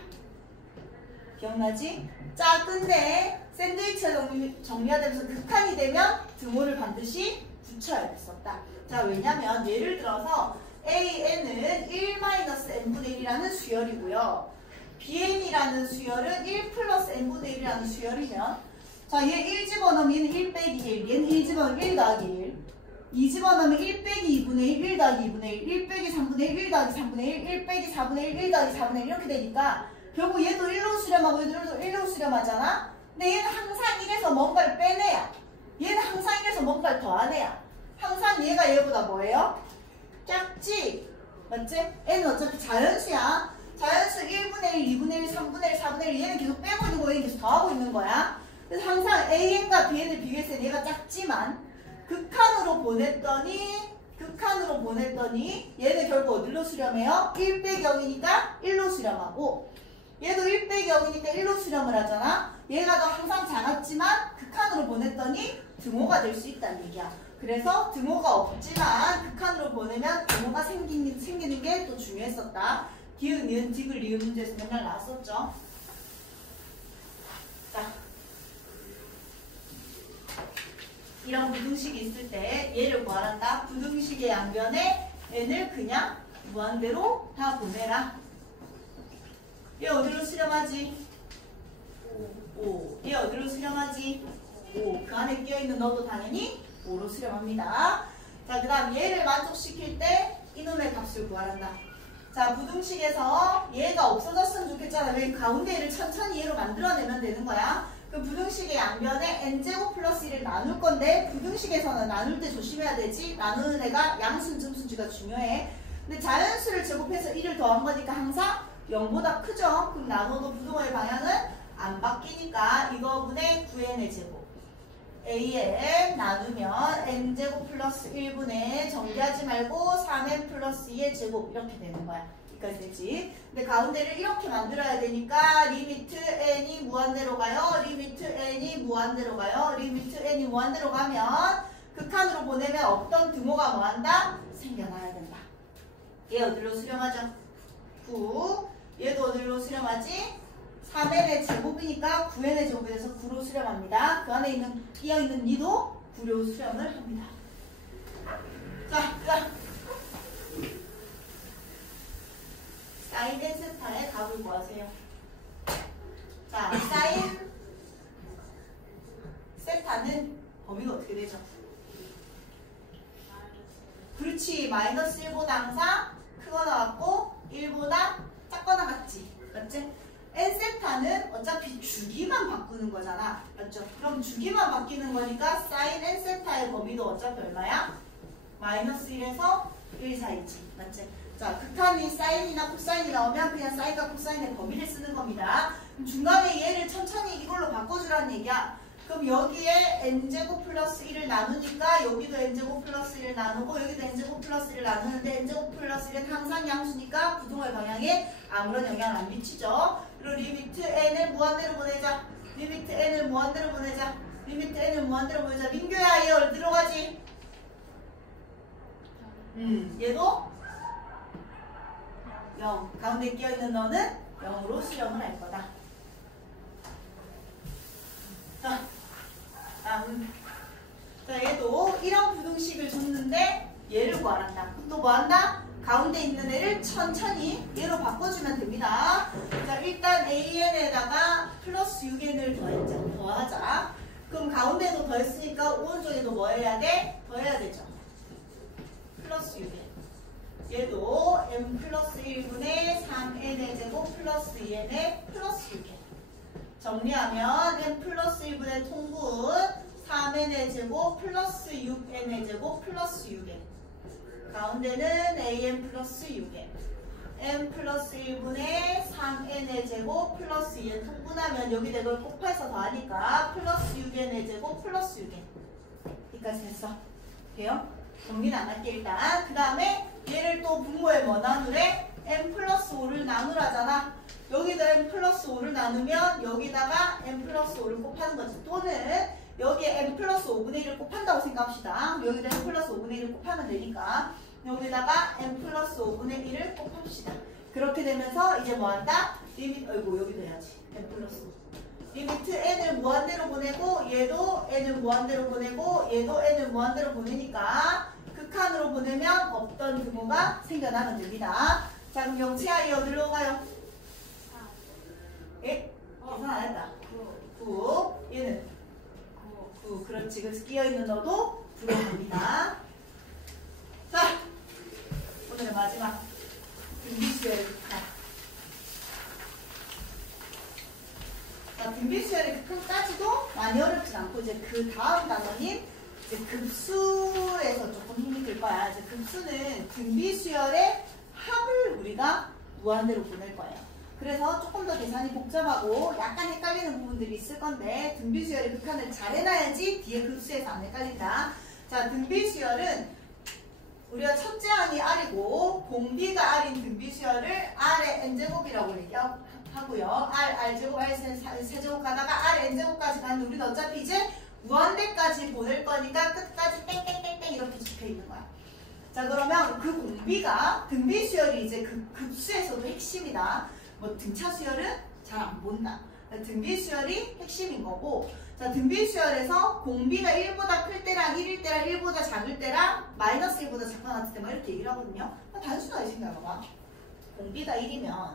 기억나지? 작은데 샌드위치가 정리가 되면서 극한이 되면 등호를 반드시 붙여야 됐었다. 자, 왜냐면 예를 들어서 AN은 1-n분의 1이라는 수열이고요. BN이라는 수열은 1 플러스 n분의 1이라는 수열이면 자, 얘 1 집어넣으면 얘는 1 빼기 1, 얘는 1 집어넣으면 1 더하기 1, 2 집어넣으면 1 빼기 2분의 1, 1 더하기 2분의 1, 1 빼기 3분의 1, 1 더하기 3분의 1, 1 빼기 4분의 1, 1 더하기 4분의 1 이렇게 되니까 결국 얘도 1로 수렴하고 얘도 1로 수렴하잖아? 근데 얘는 항상 1에서 뭔가를 빼내야. 얘는 항상 1에서 뭔가를 더하네야. 항상 얘가 얘보다 뭐예요? 작지? 맞지? N은 어차피 자연수야. 자연수 1분의 1, 2분의 1, 3분의 1, 4분의 1 얘는 계속 빼고 있는 거야. 얘는 계속 더하고 있는 거야. 그래서 항상 AN과 BN을 비교했을 때 얘가 작지만 극한으로 보냈더니 얘는 결국 어디로 수렴해요? 1 빼기 0이니까 1로 수렴하고 얘도 1 빼기 0이니까 1로 수렴을 하잖아. 얘가 더 항상 작았지만 극한으로 보냈더니 등호가 될 수 있다는 얘기야. 그래서 등호가 없지만 극한으로 보내면 등호가 생기는 게 또 중요했었다. 기은, 니은, 디귿, 리은 문제에서 맨날 나왔었죠. 자, 이런 부등식이 있을 때 얘를 구하란다. 부등식의 양변에 n을 그냥 무한대로 다 보내라. 얘 어디로 수렴하지? 5. 얘 어디로 수렴하지? 5. 그 안에 끼어있는 너도 당연히 5로 수렴합니다. 자, 그 다음 얘를 만족시킬 때 이놈의 값을 구하란다. 자, 부등식에서 얘가 없어졌으면 좋겠잖아. 왜 가운데 얘를 천천히 얘로 만들어내면 되는 거야. 그 부등식의 양변에 n제곱 플러스 1을 나눌 건데 부등식에서는 나눌 때 조심해야 되지. 나누는 애가 양순, 증수지가 중요해. 근데 자연수를 제곱해서 1을 더한 거니까 항상 0보다 크죠. 그럼 나눠도 부등호의 방향은 안 바뀌니까 이거분의 9n의 제곱 AN 나누면 n제곱 플러스 1분의 정리하지 말고 3n 플러스 2의 제곱 이렇게 되는 거야. 여기까지 되지. 근데 가운데를 이렇게 만들어야 되니까 리미트 n이 무한대로 가요. 리미트 n이 무한대로 가요. 리미트 n이 무한대로 가면 극한으로 보내면 없던 등호가 뭐한다? 생겨나야 된다. 얘 어디로 수렴하죠? 9. 얘도 어디로 수렴하지? 3n의 제곱이니까 9n의 제곱이 돼서 9로 수렴합니다. 그 안에 끼어있는 2도 9로 수렴을 합니다. 자. 사인 n세타의 값을 구하세요. 자, 사인 세타는 범위가 어떻게 되죠? 그렇지. 마이너스 1보다 항상 크거나 같고 1보다 작거나 같지. 맞지? n세타는 어차피 주기만 바꾸는 거잖아. 맞죠? 그럼 주기만 바뀌는 거니까 사인 n세타의 범위도 어차피 얼마야? 마이너스 1에서 1 사이지. 맞지? 자, 극한이 사인이나 코사인이 나오면 그냥 사인과 코사인의 범위를 쓰는 겁니다. 그럼 중간에 얘를 천천히 이걸로 바꿔주라는 얘기야. 그럼 여기에 n제곱 플러스 1을 나누니까 여기도 n제곱 플러스 1을 나누고 여기도 n제곱 플러스 1을 나누는데 n제곱 플러스 1은 항상 양수니까 부등호의 방향에 아무런 영향을 안 미치죠. 그리고 리미트 n을 무한대로 보내자. 리미트 n을 무한대로 보내자. 리미트 n을 무한대로 보내자. 민규야, 얘 어디로 가지? 얘도 0. 가운데 끼어있는 너는 0으로 수렴을 할 거다. 자, 자, 얘도 이런 부등식을 줬는데 얘를 구하란다. 그럼 또 뭐한다? 가운데 있는 애를 천천히 얘로 바꿔주면 됩니다. 자, 일단 AN에다가 플러스 6n을 더하자. 그럼 가운데도 더했으니까 오른쪽에도 뭐 해야 돼? 더해야 되죠. 플러스 6n. 얘도 m 플러스 1분의 3n의 제곱 플러스 2n의 플러스 6n. 정리하면 m 플러스 1분의 통분 3n의 제곱 플러스 6n의 제곱 플러스 6n. 가운데는 am 플러스 6n. m 플러스 1분의 3n의 제곱 플러스 2n. 통분하면 여기 내걸 곱해서 더하니까 플러스 6n의 제곱 플러스 6n. 여기까지 됐어. 돼요? 정리는 안 할게 일단. 그 다음에 얘를 또 분모에 뭐 나누래? m 플러스 5를 나누라잖아. 여기다 m 플러스 5를 나누면 여기다가 m 플러스 5를 곱하는 거지. 또는 여기에 m 플러스 5분의 1을 곱한다고 생각합시다. 여기다 m 플러스 5분의 1을 곱하면 되니까 여기다가 m 플러스 5분의 1을 곱합시다. 그렇게 되면서 이제 뭐한다? 리밋, 어이구 여기도 해야지. m 플러스 5. 리미트 n을 무한대로 보내고 얘도 n을 무한대로 보내고 얘도 n을 무한대로 보내니까 극한으로 보내면 없던 등호가 생겨나면 됩니다. 자, 그럼 영치아이 어디로 가요? 예? 계산 안 했다. 9. 얘는 9. 그렇지. 그래서 끼어있는 너도 9로 갑니다. 자, 오늘의 마지막 등비수열의 극한. 자, 등비수열의 극한까지도 많이 어렵진 않고 이제 그 다음 단원인 이제 급수에서 조금 힘이 들 거야. 이제 급수는 등비수열의 합을 우리가 무한대로 보낼 거예요. 그래서 조금 더 계산이 복잡하고 약간 헷갈리는 부분들이 있을 건데 등비수열의 극한을 잘 해놔야지 뒤에 급수에서 안 헷갈린다. 자, 등비수열은 우리가 첫째 항이 R이고 공비가 R인 등비수열을 R의 n제곱이라고 얘기하고요. R제곱, R세제곱 가다가 R n제곱까지 가는데 우리는 어차피 이제 무한대까지 보낼 거니까 끝까지 땡땡땡땡 이렇게 적혀 있는 거야. 자, 그러면 그 공비가 등비수열이 이제 그 급수에서도 핵심이다. 뭐 등차수열은 잘 안 본다. 등비수열이 핵심인 거고, 자, 등비수열에서 공비가 1보다 클 때랑 1일 때랑 1보다 작을 때랑 마이너스 1보다 작거나 같을 때만 이렇게 얘기를 하거든요. 단순하게 생각해봐. 공비가 1이면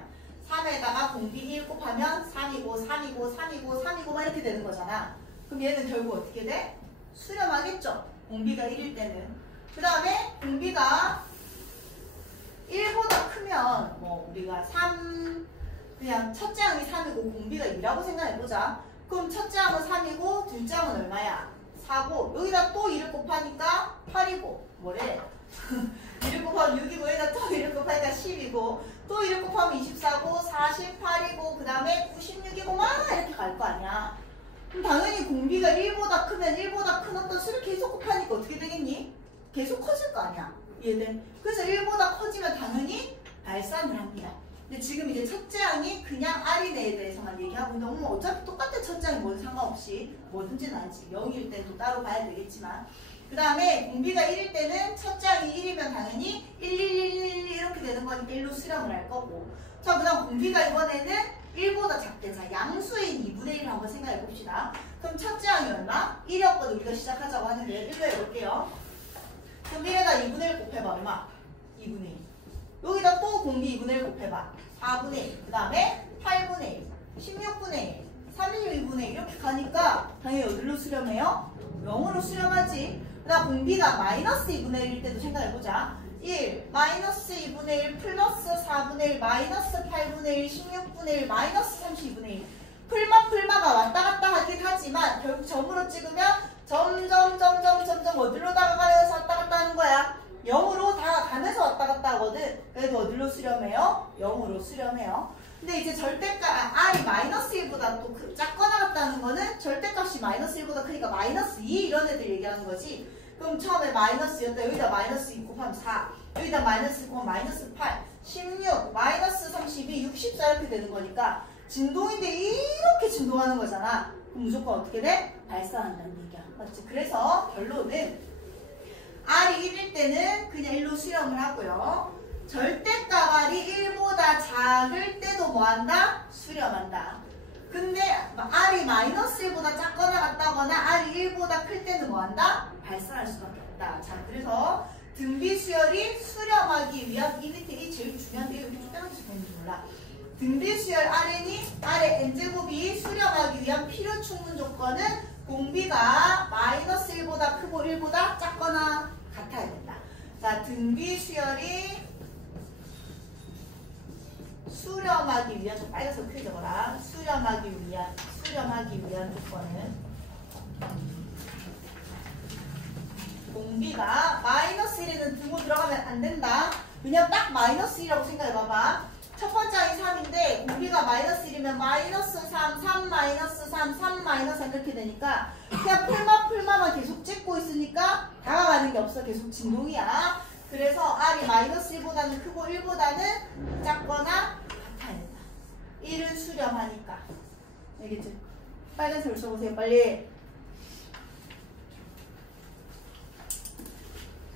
3에다가 공비 1 곱하면 3이고 3이고 3이고 3이고 막 이렇게 되는 거잖아. 그럼 얘는 결국 어떻게 돼? 수렴하겠죠? 공비가 1일 때는. 그 다음에 공비가 1보다 크면 뭐 우리가 3 그냥 첫째 항이 3이고 공비가 2라고 생각해보자. 그럼 첫째 항은 3이고 둘째 항은 얼마야? 4고 여기다 또 2를 곱하니까 8이고 뭐래? 1을 곱하면 6이고 여기다 또 1을 곱하니까 10이고 또 1을 곱하면 24고 48이고 그 다음에 96이고 막 이렇게 갈 거 아니야. 그럼 당연히 공비가 1보다 크면 1보다 큰 어떤 수를 계속 곱하니까 어떻게 되겠니? 계속 커질 거 아니야. 이해돼? 그래서 1보다 커지면 당연히 발산을 합니다. 근데 지금 이제 첫째 항이 그냥 R인에 대해서만 얘기하고 있는데 어차피 똑같은 첫째 항이 뭔 상관없이 뭐든지 나지. 0일 때도 따로 봐야 되겠지만 그 다음에 공비가 1일 때는 첫째 항이 1이면 당연히 1, 1, 1, 1 이렇게 되는 거니까 1로 수렴을 할 거고 자, 그 다음 공비가 이번에는 1보다 작대. 자, 양수인 2분의 1을 한번 생각해 봅시다. 그럼 첫째 항이 얼마? 1이었거든. 우리가 시작하자고 하는데 1로 해볼게요. 그럼 1에다 2분의 1 곱해봐. 얼마? 2분의 1. 여기다 또 공비 2분의 1 곱해봐. 4분의 1. 그 다음에 8분의 1. 16분의 1. 32분의 1. 이렇게 가니까 당연히 어디로 수렴해요? 0으로 수렴하지. 그 다음 공비가 마이너스 2분의 1일 때도 생각해보자. 1, 마이너스 2분의 1, 플러스 4분의 1, 마이너스 8분의 1, 16분의 1, 마이너스 32분의 1. 풀마가 왔다 갔다 하긴 하지만 결국 점으로 찍으면 점점 어디로 다가가면서 왔다 갔다 하는 거야. 0으로 다가가면서 왔다 갔다 하거든. 그래도 어디로 수렴해요? 0으로 수렴해요. 근데 이제 절대값 R이 마이너스 1보다 또 작거나 같다는 거는 절대값이 마이너스 1보다 크니까 마이너스 2 이런 애들 얘기하는 거지. 그럼 처음에 마이너스였다. 여기다 마이너스 2 곱하면 4. 여기다 마이너스 2 곱하면 마이너스 8. 16, 마이너스 32, 64 이렇게 되는 거니까 진동인데 이렇게 진동하는 거잖아. 그럼 무조건 어떻게 돼? 발산한다는 얘기야. 맞지? 그래서 결론은 R이 1일 때는 그냥 1로 수렴을 하고요. 절대값 R이 1보다 작을 때도 뭐한다? 수렴한다. 근데 R이 마이너스 1보다 작거나 같다거나 R이 1보다 클 때는 뭐한다? 발산할 수밖에 없다. 자, 그래서 등비수열이 수렴하기 위한 이 밑에 이 제일 중요한데 여기 좀 빼놓고 있는지 몰라. 등비수열 Rn이 R의 n제곱이 수렴하기 위한 필요 충분 조건은 공비가 마이너스 1보다 크고 1보다 작거나 같아야 된다. 자, 등비수열이 수렴하기 위한, 좀 빨간색 크게 적어라. 수렴하기 위한 조건은 공비가 마이너스 1에는 등호 들어가면 안 된다. 그냥 딱 마이너스 1이라고 생각해봐봐. 첫 번째 항이 3인데 공비가 마이너스 1이면 마이너스 3, 3 마이너스 3, 3 마이너스 3 이렇게 되니까 그냥 풀마만 계속 찍고 있으니까 다가가는 게 없어. 계속 진동이야. 그래서 R이 마이너스 1보다는 크고 1보다는 작거나 같아야 된다. 1은 수렴하니까. 알겠지? 빨간색으로 써보세요. 빨리.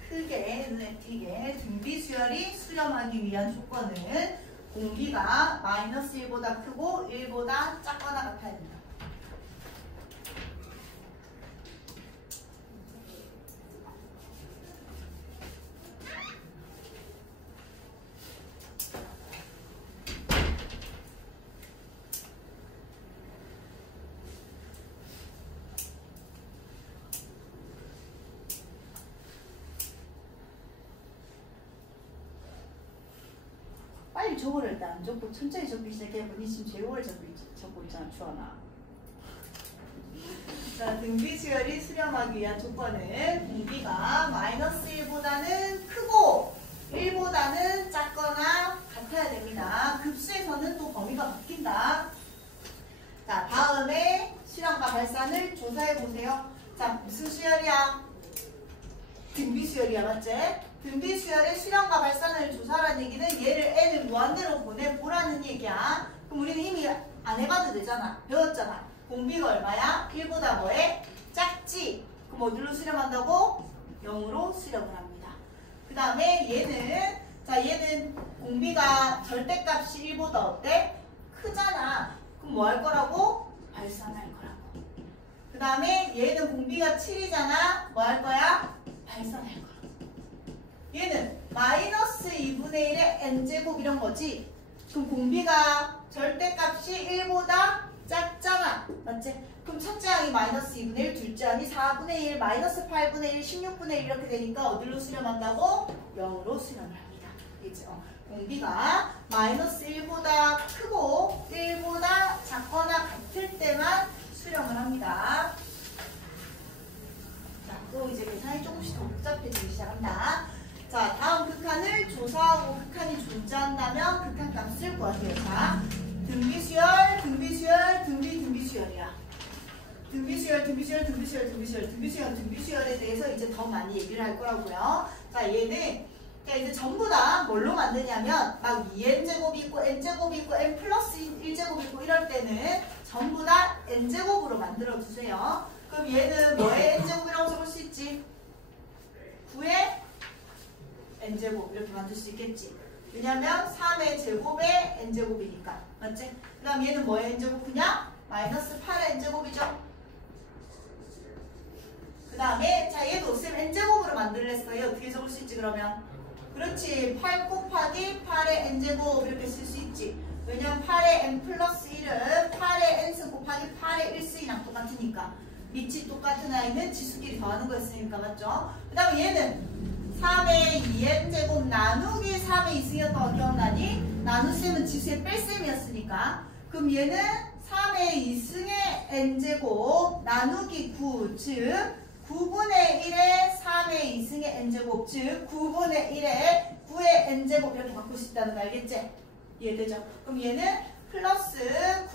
크게 눈에 띄게 등비수열이 수렴하기 위한 조건은 공비가 마이너스 1보다 크고 1보다 작거나 같아야 된다. 빨리 적으려 때 안 적고 천천히 적기 시작해보니 니 지금 제일 오래 적고 있잖아, 주원아. 자, 등비수열이 수렴하기 위한 조건은 공비가 마이너스 1보다는 크고 1보다는 작거나 같아야 됩니다. 급수에서는 또 범위가 바뀐다. 자, 다음에 실험과 발산을 조사해보세요. 자, 무슨 수열이야? 등비수열이야, 맞지? 등비수열의 실험과 발산을 조사하라는 얘기는 얘를 n을 무한대로 보내보라는 얘기야. 그럼 우리는 이미 안 해봐도 되잖아. 배웠잖아. 공비가 얼마야? 1보다 뭐해? 작지? 그럼 어디로 수렴한다고? 0으로 수렴을 합니다. 그 다음에 얘는 공비가 절대값이 1보다 어때? 크잖아. 그럼 뭐 할 거라고? 발산할 거라고. 그 다음에 얘는 공비가 7이잖아. 뭐 할 거야? 발산할 거라고. 얘는 마이너스 2분의 1의 n제곱 이런 거지. 그럼 공비가 절대값이 1보다 작잖아. 맞지? 그럼 첫째 항이 마이너스 2분의 1, 둘째 항이 4분의 1, 마이너스 8분의 1, 16분의 1 이렇게 되니까 어디로 수렴한다고? 0으로 수렴을 합니다. 그죠? 공비가 마이너스 1보다 크고 1보다 작거나 같을 때만 수렴을 합니다. 자, 또 이제 계산이 조금씩 더 복잡해지기 시작한다. 자, 다음 극한을 조사하고 극한이 존재한다면 극한값을 구하세요. 자, 등비수열, 등비수열이야. 등비수열에 대해서 이제 더 많이 얘기를 할 거라고요. 자, 얘는 이제 전부 다 뭘로 만드냐면 막 2n제곱이 있고 n제곱이 있고 n 플러스 1제곱이 있고 이럴 때는 전부 다 n제곱으로 만들어 주세요. 그럼 얘는 뭐의 n제곱이라고 적을 수 있지? 9의 n제곱 이렇게 만들 수 있겠지. 왜냐면 3의 제곱에 n제곱이니까. 맞지? 그 다음 얘는 뭐의 n제곱이냐? 마이너스 8의 n제곱이죠. 그 다음에 자 얘도 쌤 n제곱으로 만들랬어요. 어떻게 적을 수 있지 그러면? 그렇지. 8 곱하기 8의 n제곱 이렇게 쓸 수 있지. 왜냐면 8의 n 플러스 1은 8의 n승 곱하기 8의 1승이랑 똑같으니까. 밑이 똑같은 아이는 지수끼리 더하는 거였으니까. 맞죠? 그 다음에 얘는 3의 2n제곱 나누기 3의 2승이었던 거 기억나니? 나눗셈은 지수의 뺄셈이었으니까. 그럼 얘는 3의 2승의 n제곱 나누기 9, 즉 9분의 1의 3의 2승의 n제곱, 즉 9분의 1의 9의 n제곱 이렇게 바꿀 수 있다는 거 알겠지? 이해되죠? 그럼 얘는 플러스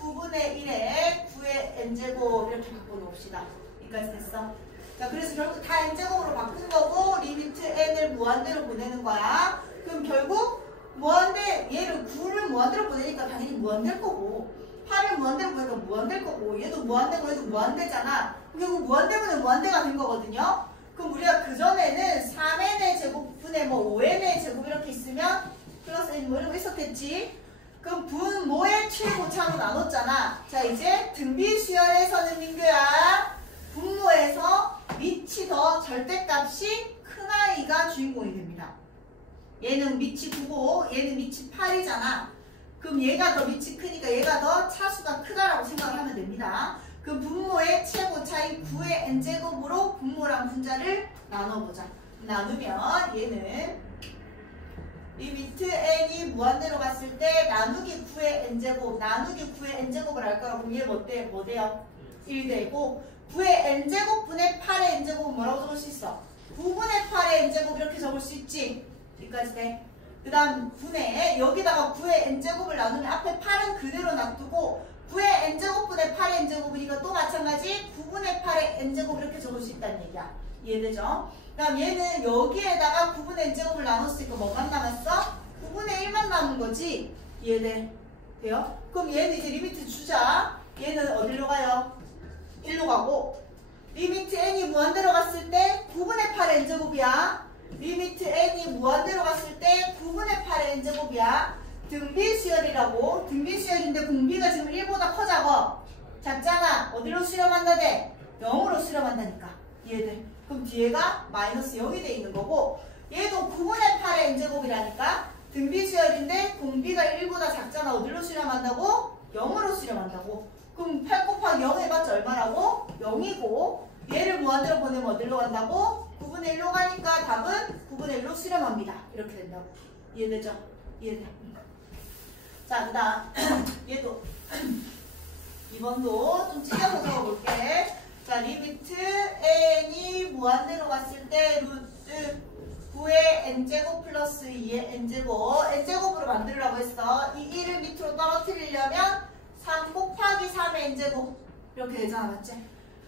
9분의 1의 9의 n제곱 이렇게 바꿔놓읍시다. 여기까지 됐어. 자, 그래서 결국 다 n제곱으로 바꾼 거고 리미트 n을 무한대로 보내는 거야. 그럼 결국 무한대, 얘를 9를 무한대로 보내니까 당연히 무한될 거고 8을 무한대로 보내니까 무한될 거고 얘도 무한대고 얘도 무한대잖아. 결국 무한대분은 무한대가 된 거거든요. 그럼 우리가 그전에는 3n의 제곱분의 뭐 5n의 제곱 이렇게 있으면 플러스 n 뭐 이런 거 있었겠지. 그럼 분모의 최고차로 나눴잖아. 자, 이제 등비수열에서는 민규야 분모에서 밑이 더 절대값이 큰 아이가 주인공이 됩니다. 얘는 밑이 9고 얘는 밑이 8이잖아. 그럼 얘가 더 밑이 크니까 얘가 더 차수가 크다라고 생각을 하면 됩니다. 그 분모의 최고차인 9의 n제곱으로 분모랑 분자를 나눠보자. 나누면 얘는 리미트 n이 무한대로 갔을 때 나누기 9의 n제곱, 나누기 9의 n제곱을 할 거라고. 그럼 얘 뭐 돼요? 1되고 9의 n제곱분의 8의 n제곱은 뭐라고 적을 수 있어? 9분의 8의 n제곱 이렇게 적을 수 있지? 여기까지 돼. 그 다음 분의 여기다가 9의 n제곱을 나누면 앞에 8은 그대로 놔두고 9의 n제곱분의 8의 n제곱이니까 또 마찬가지 9분의 8의 n제곱 이렇게 적을 수 있다는 얘기야. 이해되죠? 그 다음 얘는 여기에다가 9분의 n제곱을 나눴으니까 뭐만 남았어? 9분의 1만 남은 거지? 이해돼? 돼요? 그럼 얘는 이제 리미트 주자. 얘는 어디로 가요? 1로 가고 리미트 n이 무한대로 갔을 때 9분의 8의 n제곱이야. 리미트 n이 무한대로 갔을 때 9분의 8의 n제곱이야. 등비수열이라고. 등비수열인데 공비가 지금 1보다 커 작아. 작잖아. 어디로 수렴한다 돼? 0으로 수렴한다니까. 이해돼? 그럼 뒤에가 마이너스 0이 돼 있는 거고 얘도 9분의 8의 n제곱이라니까. 등비수열인데 공비가 1보다 작잖아. 어디로 수렴한다고? 0으로 수렴한다고. 그럼 8 곱하기 0 해봤자 얼마라고? 0이고 얘를 무한대로 보내면 어디로 간다고? 9분의 1로 가니까 답은 9분의 1로 수렴합니다. 이렇게 된다고. 이해되죠? 이해돼? 자, 그 다음 얘도 2번도 좀 찢어서 적어볼게. 자, 리미트 n이 무한대로 갔을 때 루트 9의 n제곱 플러스 2의 n제곱 n제곱으로 만들으라고 했어. 이 1을 밑으로 떨어뜨리려면 3 곱하기 3의 n제곱 이렇게 되잖아, 맞지?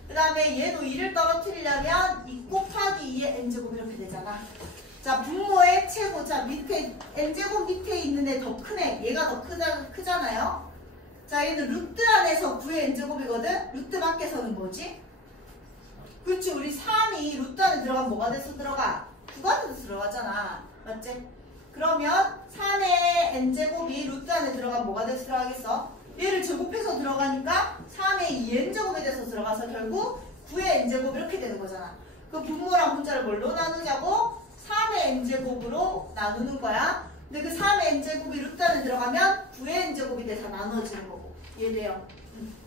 그 다음에 얘도 2를 떨어뜨리려면 2 곱하기 2의 n제곱 이렇게 되잖아. 자, 분모의 최고. 자, 밑에 n제곱 밑에 있는 애 더 크네. 얘가 더 크잖아요. 자, 얘는 루트 안에서 9의 n제곱이거든. 루트 밖에서는 뭐지? 그렇지, 우리 3이 루트 안에 들어가면 뭐가 돼서 들어가? 9가 돼서 들어가잖아, 맞지? 그러면 3의 n제곱이 루트 안에 들어가면 뭐가 돼서 들어가겠어? 얘를 제곱해서 들어가니까 3의 2n제곱에 돼서 들어가서 결국 9의 n제곱 이렇게 되는 거잖아. 그 분모랑 분자를 뭘로 나누자고? 3의 n제곱으로 나누는 거야. 근데 그 3의 n제곱이 루트 안에 들어가면 9의 n제곱이 돼서 나눠지는 거고. 이해돼요?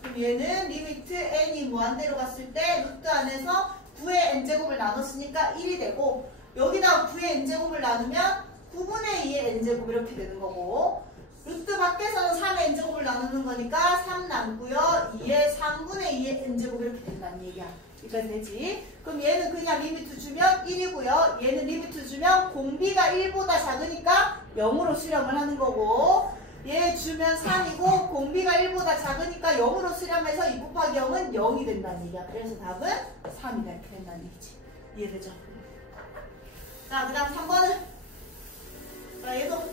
그럼 얘는 리미트 n이 무한대로 갔을 때 루트 안에서 9의 n제곱을 나눴으니까 1이 되고, 여기다가 9의 n제곱을 나누면 9분의 2의 n제곱 이렇게 되는 거고, 루트 밖에서는 3의 n제곱을 나누는 거니까 3 남고요. 2의 3분의 2의 n제곱 이렇게 된다는 얘기야. 여기까지 되지? 그럼 얘는 그냥 리미트 주면 1이고요. 얘는 리미트 주면 공비가 1보다 작으니까 0으로 수렴을 하는 거고, 얘 주면 3이고 공비가 1보다 작으니까 0으로 수렴해서 2 곱하기 0은 0이 된다는 얘기야. 그래서 답은 3이다 이렇게 된다는 얘기지. 이해되죠? 자, 그 다음 3번은 자, 얘도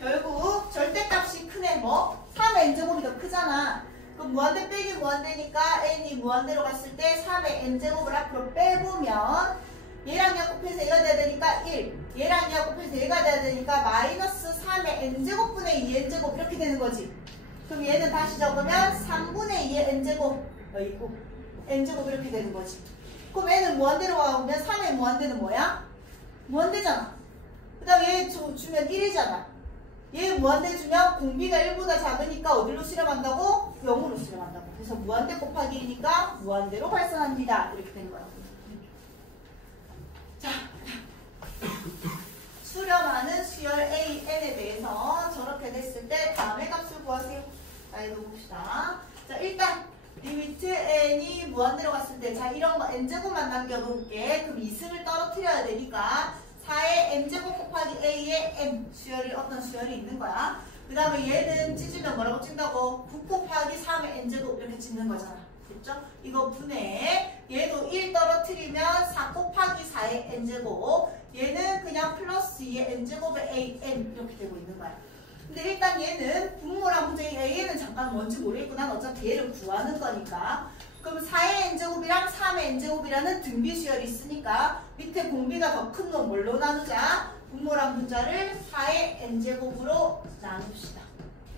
결국 절대값이 크네. 뭐? 3의 n제곱이 더 크잖아. 그럼 무한대 빼기 무한대니까 n이 무한대로 갔을 때 3의 n제곱을 앞으로 빼보면 얘랑 얘가 곱해서 얘가 돼야 되니까 1, 얘랑 얘가 곱해서 얘가 돼야 되니까 마이너스 3의 n제곱분의 2n제곱 이렇게 되는 거지. 그럼 얘는 다시 적으면 3분의 2의 n제곱 있고 n제곱 이렇게 되는 거지. 그럼 n은 무한대로 가보면 3의 무한대는 뭐야? 무한대잖아. 그 다음 얘 주면 1이잖아. 얘 무한대 주면 공비가 1보다 작으니까 어디로 수렴한다고? 0으로 수렴한다고. 그래서 무한대 곱하기 1이니까 무한대로 발산합니다. 이렇게 되는 거야. 자, 수렴하는 수열 A, N에 대해서 저렇게 됐을 때 다음의 값을 구하세요. 자, 이거 봅시다. 자, 일단 리미트 N이 무한대로 갔을 때, 자, 이런 거 N제곱만 남겨놓을게. 그럼 2승을 떨어뜨려야 되니까 4의 N제곱 곱하기 A의 N 수열이 어떤 수열이 있는 거야. 그 다음에 얘는 찢으면 뭐라고 찐다고? 9 곱하기 3의 N제곱 이렇게 찢는 거잖아. 됐죠? 이거 분해. 얘도 1 떨어뜨리면 4 곱하기 4의 N제곱. 얘는 그냥 플러스 2의 N제곱의 AN 이렇게 되고 있는 거야. 근데 일단 얘는 분모랑 분자의 A는 잠깐 뭔지 모르겠고 난 어차피 얘를 구하는 거니까. 그럼 4의 n제곱이랑 3의 n제곱이라는 등비 수열이 있으니까 밑에 공비가 더 큰 놈 뭘로 나누자? 분모랑 분자를 4의 n제곱으로 나눕시다.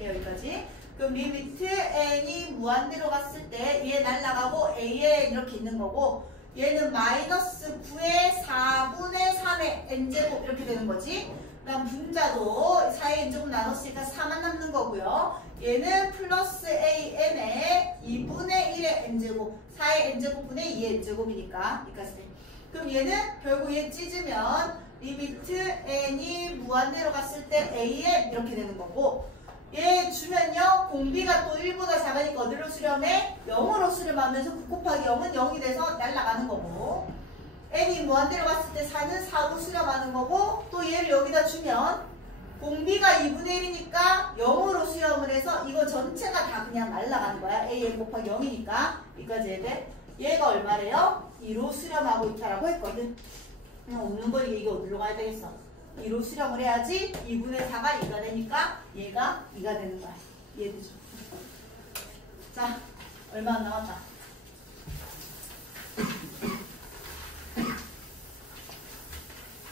여기까지. 그럼 리미트 n이 무한대로 갔을 때 얘 날라가고 a에 이렇게 있는 거고, 얘는 마이너스 9의 4분의 3의 n제곱 이렇게 되는 거지. 그 다음 분자도 4의 n제곱 나눴으니까 4만 남는 거고요. 얘는 플러스 an의 2분의 1의 n제곱, 4의 n제곱분의 2의 n제곱이니까 여기까지 돼. 그럼 얘는 결국 얘 찢으면 리미트 n이 무한대로 갔을 때 an 이렇게 되는 거고, 얘 주면요 공비가 또 1보다 작으니까 어디로 수렴해? 0으로 수렴하면서 9 곱하기 0은 0이 돼서 날아가는 거고, n이 무한대로 갔을 때 4는 4로 수렴하는 거고, 또 얘를 여기다 주면 공비가 2분의 1이니까 0으로 수렴을 해서 이거 전체가 다 그냥 날아가는 거야. an 곱하기 0이니까. 여기까지 해야 돼. 얘가 얼마래요? 2로 수렴하고 있다라고 했거든. 그냥 없는 거니까 이게 어디로 가야 되겠어? 2로 수렴을 해야지 2분의 4가 2가 되니까 얘가 2가 되는 거야. 이해되죠? 자, 얼마 안 남았다.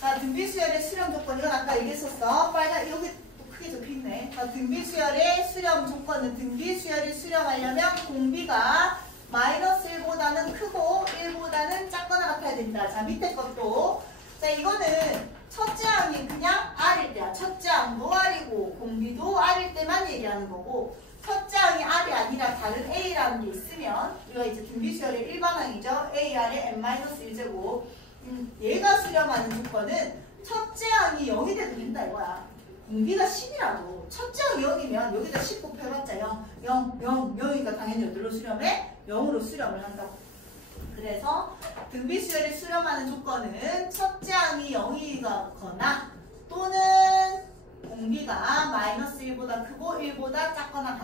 자, 등비수열의 수렴 조건, 이건 아까 얘기했었어. 빨간, 여기 크게 적혀있네. 자, 등비수열의 수렴 조건은 등비수열이 수렴하려면 공비가 마이너스 1보다는 크고 1보다는 작거나 같아야 된다. 자, 밑에 것도. 자, 이거는 첫째 항이 그냥 R일 때야. 첫째 항도 R이고 공비도 R일 때만 얘기하는 거고, 첫째 항이 R이 아니라 다른 A라는 게 있으면 이거 이제 등비수열의 일반항이죠. AR의 n-1제곱. 얘가 수렴하는 조건은 첫째 항이 0이 돼도 된다 이거야. 공비가 10이라도 첫째가 0이면 여기다 10 곱해봤자 0, 0, 0, 0이니까 당연히 어디로 수렴해? 0으로 수렴을 한다고. 그래서 등비수열이 수렴하는 조건은 첫째 항이 0이거나 또는 공비가 마이너스 1보다 크고 1보다 작거나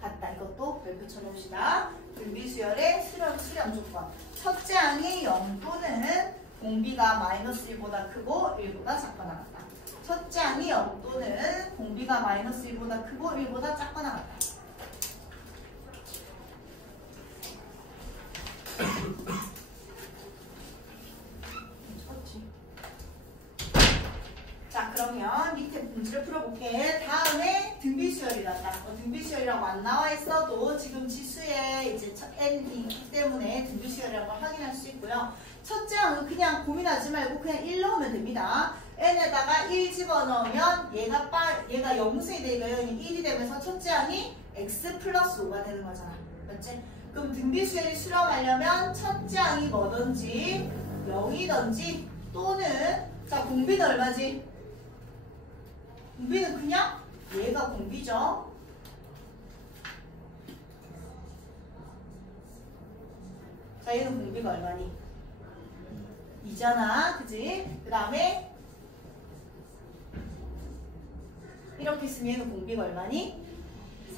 같다. 이것도 별표 쳐놓읍시다. 등비수열의 수렴 조건. 첫째 항이 0 또는 공비가 마이너스 1보다 크고 1보다 작거나 같다. 첫째 항이 0 또는 공비가 마이너스 1보다 크고 1보다 작거나 같다. 자, 그러면 밑에 문제를 풀어볼게. 다음에 등비수열이란다. 등비수열이라고 안 나와 있어도 지금 지수에 이제 n이 있기 때문에 등비수열이라고 확인할 수 있고요. 첫째 항은 그냥 고민하지 말고 그냥 1 넣으면 됩니다. n에다가 1 집어넣으면 얘가 0승이 되니까 1이 되면서 첫째 항이 x 플러스 5가 되는 거잖아. 맞지? 그럼 등비수열이 수렴하려면 첫째 항이 뭐든지 0이든지 또는 자, 공비는 얼마지? 공비는 그냥 얘가 공비죠. 자, 얘는 공비가 얼마니? 2잖아. 그지? 그 다음에 이렇게 쓰면 얘는 공비가 얼마니?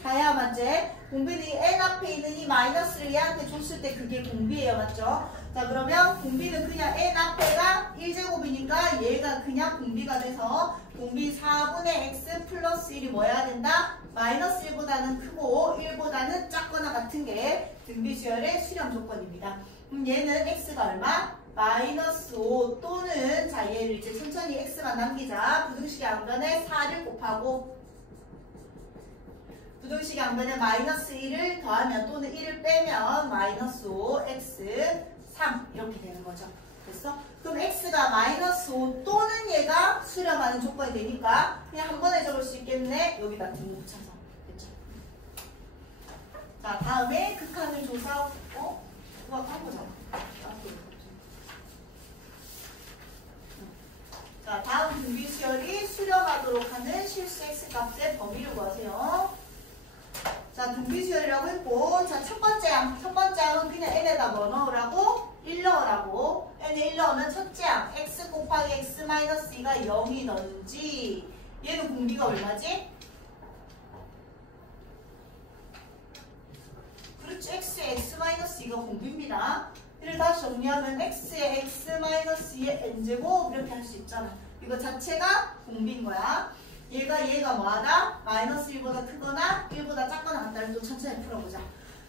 4야. 맞지? 공비는 n 앞에 있는 이 마이너스를 얘한테 줬을 때 그게 공비예요. 맞죠? 자, 그러면 공비는 그냥 n 앞에가 1제곱이니까 얘가 그냥 공비가 돼서 공비 4분의 x 플러스 1이 뭐 해야 된다? 마이너스 1보다는 크고 1보다는 작거나 같은 게 등비수열의 수렴 조건입니다. 그럼 얘는 x가 얼마? 마이너스 5 또는 자, 얘를 이제 천천히 x만 남기자. 부등식 양변에 4를 곱하고 부등식 양변에 마이너스 1을 더하면 또는 1을 빼면 마이너스 5 x 3 이렇게 되는 거죠. 됐어? 그럼 x가 마이너스 5 또는 얘가 수렴하는 조건이 되니까 그냥 한 번에 적을 수 있겠네. 여기다 등 붙여서. 됐죠? 자, 다음에 극한을 조사. 그거 한 거잖아. 자, 다음 등비수열이 수렴하도록 하는 실수 x값의 범위를 구하세요. 자, 등비수열이라고 했고, 자, 첫 번째 항은 그냥 n에다 뭐 넣으라고? 1 넣으라고. n에 1 넣으면 첫째 항, x 곱하기 x 마이너스 2가 0이든지, 얘는 공비가 얼마지? 그렇죠. x에 x 마이너스 2가 공비입니다. 이를 다시 정리하면 x에 x 마이너스 2의 n제곱 이렇게 할 수 있잖아. 이거 자체가 공비인 거야. 얘가 뭐하다? 마이너스 1보다 크거나 1보다 작거나 같다를 또 천천히 풀어보자.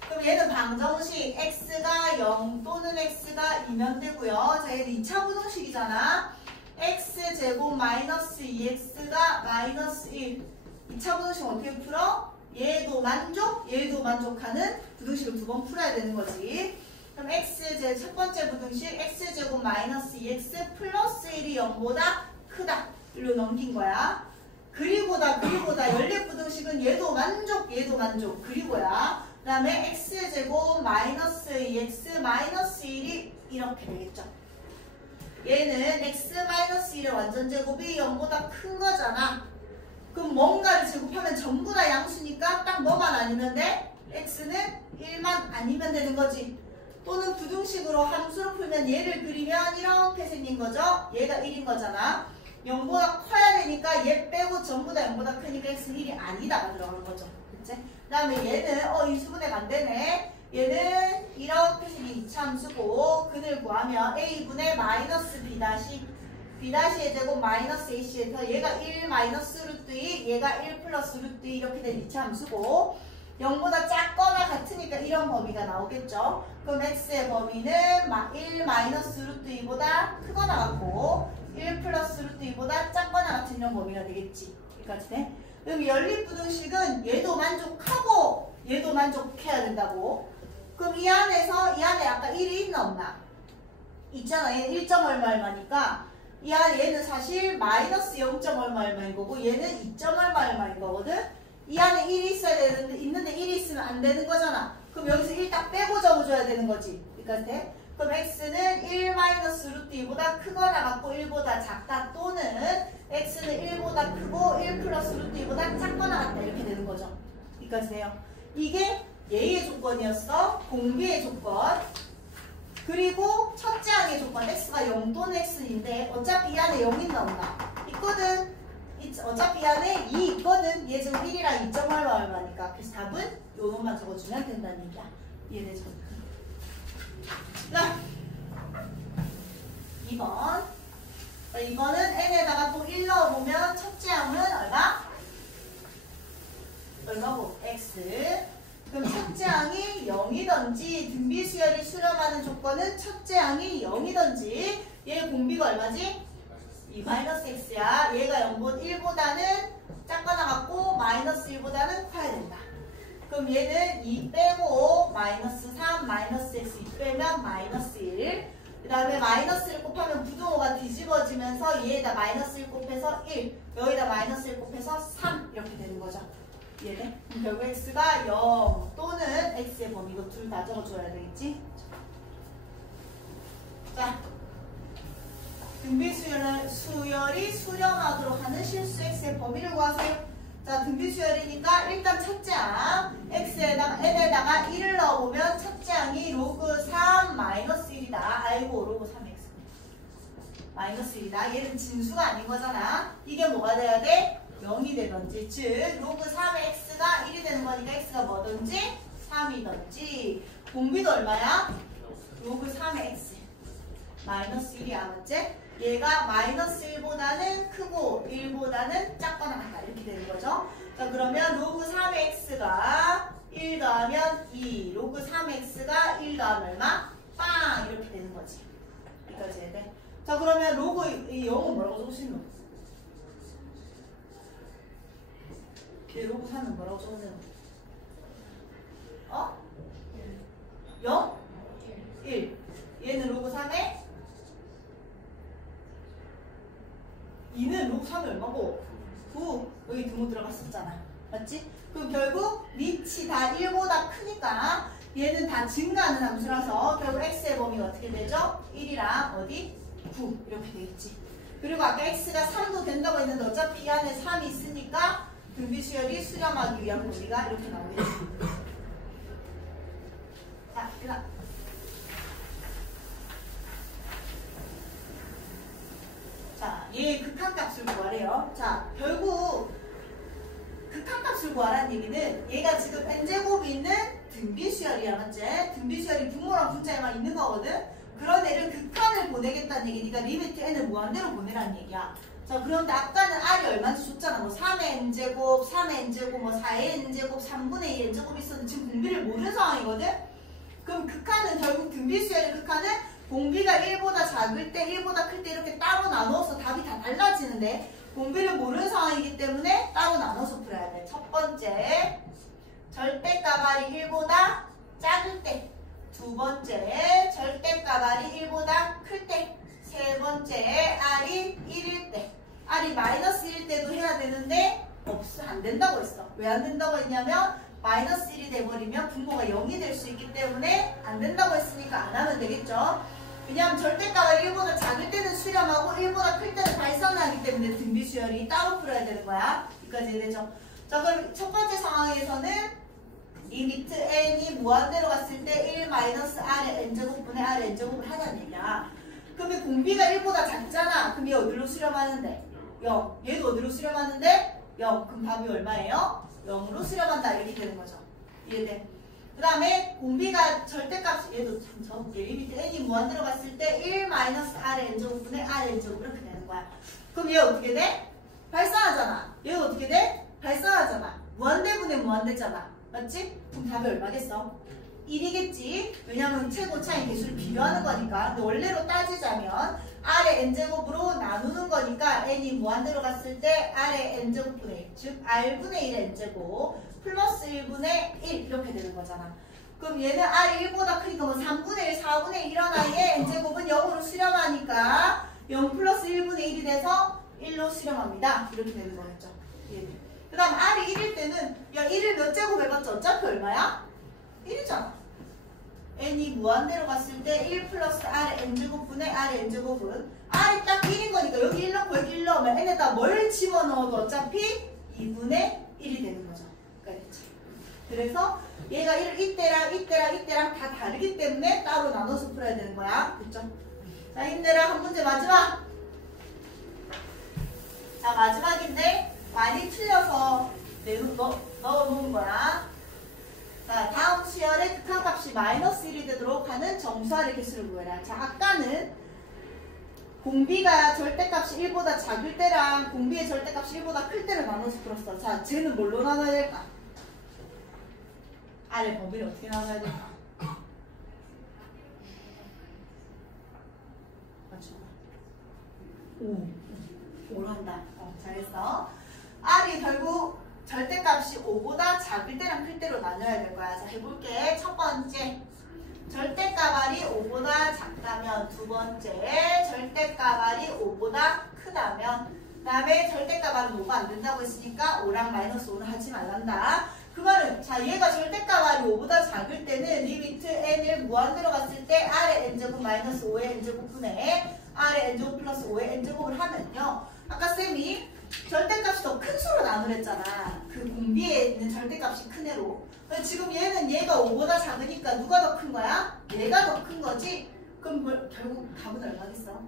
그럼 얘는 방정식 x가 0 또는 x가 2면 되고요. 자, 얘는 2차 부등식이잖아. x제곱 마이너스 2x가 마이너스 1. 2차 부등식 어떻게 풀어? 얘도 만족하는 부등식을 두 번 풀어야 되는 거지. 그럼 첫 번째 부등식 x제곱 마이너스 2x 플러스 1이 0보다 크다. 일로 넘긴 거야. 그리고다 연립부등식은 얘도 만족 그리고야. 그 다음에 x제곱 마이너스 2x 마이너스 1이 이렇게 되겠죠. 얘는 x 마이너스 1의 완전제곱이 0보다 큰 거잖아. 그럼 뭔가를 제곱하면 전부 다 양수니까 딱 뭐만 아니면 돼? x는 1만 아니면 되는 거지. 또는 부등식으로 함수로 풀면 얘를 그리면 이렇게 생긴 거죠. 얘가 1인 거잖아. 0보다 커야 되니까 얘 빼고 전부 다 0보다 크니까 x는 1이 아니다가 들어가는 거죠. 그치? 그 다음에 얘는 인수분해가 안 되네. 얘는 이렇게 생긴 2차 함수고 근을 구하면 a분의 마이너스 b'의 제곱 마이너스 ac에서 얘가 1 마이너스 루트 2 얘가 1 플러스 루트 2 이렇게 된 2차 함수고 0보다 작거나 같으니까 이런 범위가 나오겠죠. 그럼 x의 범위는 1 마이너스 루트 2보다 크거나 같고 1 플러스 루트 2보다 작거나 같은 이런 범위가 되겠지. 여기까지 돼? 그럼 연립부등식은 얘도 만족하고 얘도 만족해야 된다고. 그럼 이 안에 아까 1이 있나 없나? 있잖아. 얘는 1. 얼마니까 이 안에 얘는 사실 마이너스 0. 얼마인 거고 얘는 2. 얼마인 거거든. 이 안에 1이 있어야 되는데 있는데 1이 있으면 안 되는 거잖아. 그럼 여기서 1 딱 빼고 적어줘야 되는 거지. 여기까지 돼? 그럼 x는 1 마이너스 루트 2보다 크거나 같고 1보다 작다 또는 x는 1보다 크고 1 플러스 루트 2보다 작거나 같다 이렇게 되는 거죠. 여기까지 돼요. 이게 예의 조건이었어. 공비의 조건. 그리고 첫째 항의 조건 x가 0 또는 x인데 어차피 이 안에 0이 나온다. 있거든. 어차피 이 안에 2 있거든. 얘 지금 1이랑 2점 얼마니까. 그래서 답은 요놈만 적어주면 된다는 얘기야. 이해되죠? 자, 2번. 자, 이번은 n에다가 또 1 넣어보면 첫째 항은 얼마고? x. 그럼 첫째 항이 0이던지 등비 수열이 수렴하는 조건은 첫째 항이 0이던지 얘 공비가 얼마지? 2-x야. 얘가 1보다는 작거나 같고 마이너스 1보다는 커야 된다. 그럼 얘는 2 빼고 마이너스 3 마이너스 x 2 빼면 마이너스 1. 그 다음에 마이너스 1 곱하면 부등호가 뒤집어지면서 얘에다 마이너스 1 곱해서 1 여기다 마이너스 1 곱해서 3 이렇게 되는 거죠. 이해돼? 결국 x가 0 또는 x의 범위 이거 둘 다 적어줘야 되겠지? 자, 등비 수열이 수렴하도록 하는 실수 x의 범위를 구하세요. 자, 등비 수열이니까 일단 첫째 항 n에다가 1을 넣어보면 첫째 항이 로그 3 마이너스 1이다. 알고 로그 3x 마이너스 1이다. 얘는 진수가 아닌 거잖아. 이게 뭐가 돼야 돼? 0이 되던지, 즉 로그 3의 x가 1이 되는 거니까 x가 뭐든지 3이던지. 공비도 얼마야? 로그 3의 x 마이너스 1이야. 맞지? 얘가 마이너스 1보다는 크고 1보다는 작거나 같다 이렇게 되는 거죠. 자, 그러면 로그 3의 x가 1 더하면 2 로그 3의 x가 1 더하면 얼마? 빵 이렇게 되는 거지. 여기까지 해야 돼. 자, 그러면 로그 이 0은 뭐라고 적으시는 거? 얘 로그 3은 뭐라고 적으세요? 0? 1. 얘는 로그 3에 2는 로그 3이 얼마고? 9. 여기 등호 들어갔었잖아. 맞지? 그럼 결국 밑이 다 1보다 크니까 얘는 다 증가하는 함수라서 결국 x의 범위가 어떻게 되죠? 1이랑 어디? 9 이렇게 되겠지. 그리고 아까 x가 3도 된다고 했는데 어차피 이 안에 3이 있으니까 등비 수열이 수렴하기 위한 범위가 이렇게 나오겠지. 자, 그다음 자, 얘 극한값을 구하래요. 자, 결국 극한값을 구하라는 얘기는 얘가 지금 n제곱이 있는 등비수열이야. 맞지? 등비수열이 분모랑 분자에만 있는 거거든? 그런 애를 극한을 보내겠다는 얘기니까 리미트 n을 무한대로 보내라는 얘기야. 자, 그런데 아까는 r이 얼마인지 줬잖아. 뭐 3의 n제곱, 3의 n제곱, 뭐 4의 n제곱, 3분의 2 n제곱이 있었는데 지금 공비를 모르는 상황이거든? 그럼 극한은 결국 등비수열의 극한은 공비가 1보다 작을 때, 1보다 클 때 이렇게 따로 나눠서 답이 다 달라지는데 공비를 모르는 상황이기 때문에 따로 나눠서 풀어야 돼. 첫 번째, 절대값 r이 1보다 작을 때. 두 번째, 절대값 r이 1보다 클 때. 세 번째, r이 1일 때. r이 마이너스 1일 때도 해야 되는데 안 된다고 했어. 왜 안 된다고 했냐면 마이너스 1이 돼버리면 분모가 0이 될 수 있기 때문에 안 된다고 했으니까 안 하면 되겠죠. 왜냐하면 절대값이 1보다 작을 때는 수렴하고 1보다 클 때는 발산하기 때문에 등비수열이 따로 풀어야 되는 거야. 여기까지 이해되죠? 자, 그럼 첫 번째 상황에서는 리미트 n이 무한대로 갔을 때 1 마이너스 r의 n제곱분의 r의 n제곱을 하자는 얘기야. 그러면 공비가 1보다 작잖아. 그럼 얘 어디로 수렴하는데? 0. 얘도 어디로 수렴하는데? 0. 그럼 답이 얼마예요? 0으로 수렴한다. 이렇게 되는 거죠. 이해돼? 그 다음에 공비가 절대값, 얘도 참 적을게. 리미트 n이 무한대로 갔을 때 1 마이너스 r의 n제곱분의 r의 n제곱 이렇게 되는 거야. 그럼 얘 어떻게 돼? 발산하잖아. 얘 어떻게 돼? 발산하잖아. 무한대분의 무한대잖아. 맞지? 그럼 답이 얼마겠어? 1이겠지. 왜냐면 최고 차이 개수를 비교하는 거니까. 근데 원래로 따지자면 r의 n제곱으로 나누는 거니까 n이 무한대로 갔을 때 r의 n제곱분의 1, 즉 r분의 1의 n제곱 플러스 1분의 1 이렇게 되는 거잖아. 그럼 얘는 r이 1보다 크니까 뭐 3분의 1, 4분의 1 이런 아이의 n제곱은 0으로 수렴하니까 0 플러스 1분의 1이 돼서 1로 수렴합니다. 이렇게 되는 거였죠. 그 다음 r이 1일 때는 야 1을 몇 제곱 해봤자 어차피 얼마야? 1이잖아. n이 무한대로 갔을 때 1 플러스 r n제곱분의 r n제곱은 r이 딱 1인 거니까 여기 1 넣고 여기 1 넣으면 n에다 뭘 집어넣어도 어차피 2분의 1이 되는 거죠. 그러니까 그래서 얘가 이때랑 이때랑 이때랑 다 다르기 때문에 따로 나눠서 풀어야 되는 거야. 그렇죠? 자, 힘내라. 한 문제 마지막. 자, 마지막인데 많이 틀려서 넣어놓은 거야. 자, 다음 수열의 극한값이 마이너스 1이 되도록 하는 정수화의 개수를 구해라. 자, 아까는 공비가 절대값이 1보다 작을 때랑 공비의 절대값이 1보다 클 때를 나눠서 풀었어. 자, 쟤는 뭘로 나눠야 될까? 아래 범위를 어떻게 나눠야 될까? 맞죠? 오란다. 잘했어. R이 결국 절대값이 5보다 작을 때랑 클 때로 나눠야 될 거야. 자, 해볼게. 첫 번째, 절대값 R이 5보다 작다면. 두 번째, 절대값 R이 5보다 크다면. 그 다음에 절대값 R은 5가 안 된다고 했으니까 5랑 마이너스 5는 하지 말란다. 그 말은, 자, 얘가 절대값 R이 5보다 작을 때는 리미트 n을 무한대로 갔을 때 R의 n제곱 마이너스 5의 n제곱분의 R의 n제곱 플러스 5의 n제곱을 하면요. 아까 쌤이 절대값이 더 큰 수로 나누랬잖아. 그 공비에 있는 절대값이 큰 애로. 근데 지금 얘는 얘가 5보다 작으니까 누가 더 큰 거야? 얘가 더 큰 거지? 그럼 결국 답은 얼마겠어?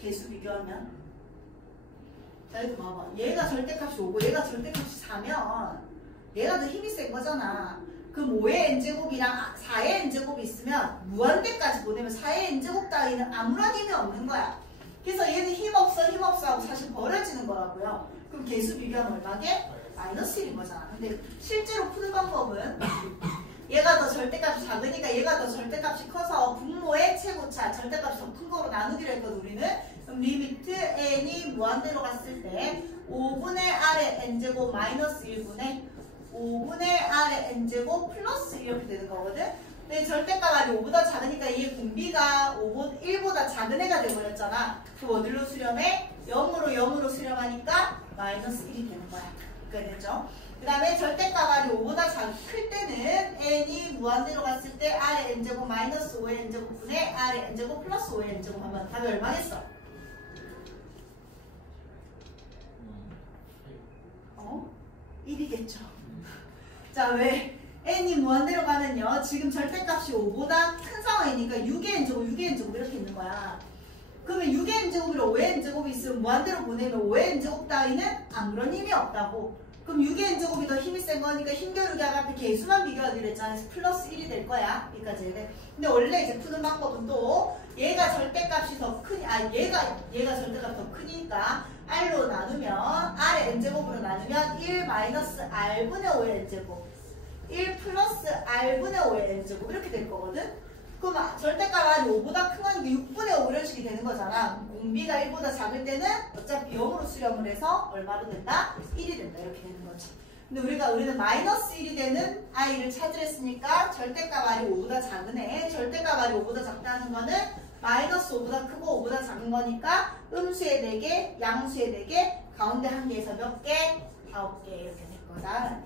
개수 비교하면? 자, 이거 봐봐. 얘가 절대값이 5고 얘가 절대값이 4면 얘가 더 힘이 센 거잖아. 그럼 5의 n제곱이랑 4의 n제곱이 있으면 무한대까지 보내면 4의 n제곱 따위는 아무런 힘이 없는 거야. 그래서 얘는 힘없어 하고 사실 버려지는 거라고요. 그럼 개수 비교하면 얼마게? 마이너스 1인 거잖아. 근데 실제로 푸는 방법은 얘가 더 절대값이 작으니까 얘가 더 절대값이 커서 분모의 최고차 절대값이 더 큰 거로 나누기로 했거든 우리는. 그럼 리미트 n이 무한대로 갔을 때 5분의 r의 n제곱 마이너스 1분의 5분의 r의 n제곱 플러스 1 이렇게 되는 거거든. 근데 절대값 R이 5보다 작으니까 얘 공비가 1보다 작은 애가 돼버렸잖아. 그럼 어디로 수렴해? 0으로 수렴하니까 마이너스 1이 되는 거야. 그렇게 되죠? 그 다음에 절대값 R이 5보다 클 때는 n이 무한대로 갔을 때 R의 n제곱 마이너스 5의 n제곱분의 R의 n제곱 플러스 5의 n제곱 하면 답이 얼마겠어? 1이겠죠. 자, 왜? n이 무한대로 가면요. 지금 절대값이 5보다 큰 상황이니까 6의 n제곱 이렇게 있는 거야. 그러면 6의 n제곱이랑 5의 n제곱이 있으면 무한대로 보내면 5의 n제곱 따위는 아무런 힘이 없다고. 그럼 6의 n제곱이 더 힘이 센 거니까 힘겨루기 앞에 개수만 비교하기로 했잖아. 그래서 플러스 1이 될 거야. 여기까지 해야 돼. 근데 원래 이제 푸는 방법은 또 얘가 절대값이 더 크니, 얘가 절대값이 더 크니까 r로 나누면 r의 n제곱으로 나누면 1 마이너스 r분의 5의 n제곱 1 플러스 r분의 5의 n제곱 이렇게 될 거거든. 그럼 절대값 R이 5보다 큰 거니까 6분의 5 이런 식이 되는 거잖아. 공비가 1보다 작을 때는 어차피 0으로 수렴을 해서 얼마로 된다? 1이 된다. 이렇게 되는 거지. 근데 우리는 마이너스 1이 되는 i를 찾으랬으니까 절대값 R이 5보다 작은 애. 절대값 R이 5보다 작다는 거는 마이너스 5보다 크고 5보다 작은 거니까 음수에 4개, 양수에 4개, 가운데 한 개에서 몇 개? 5개 이렇게 될 거다.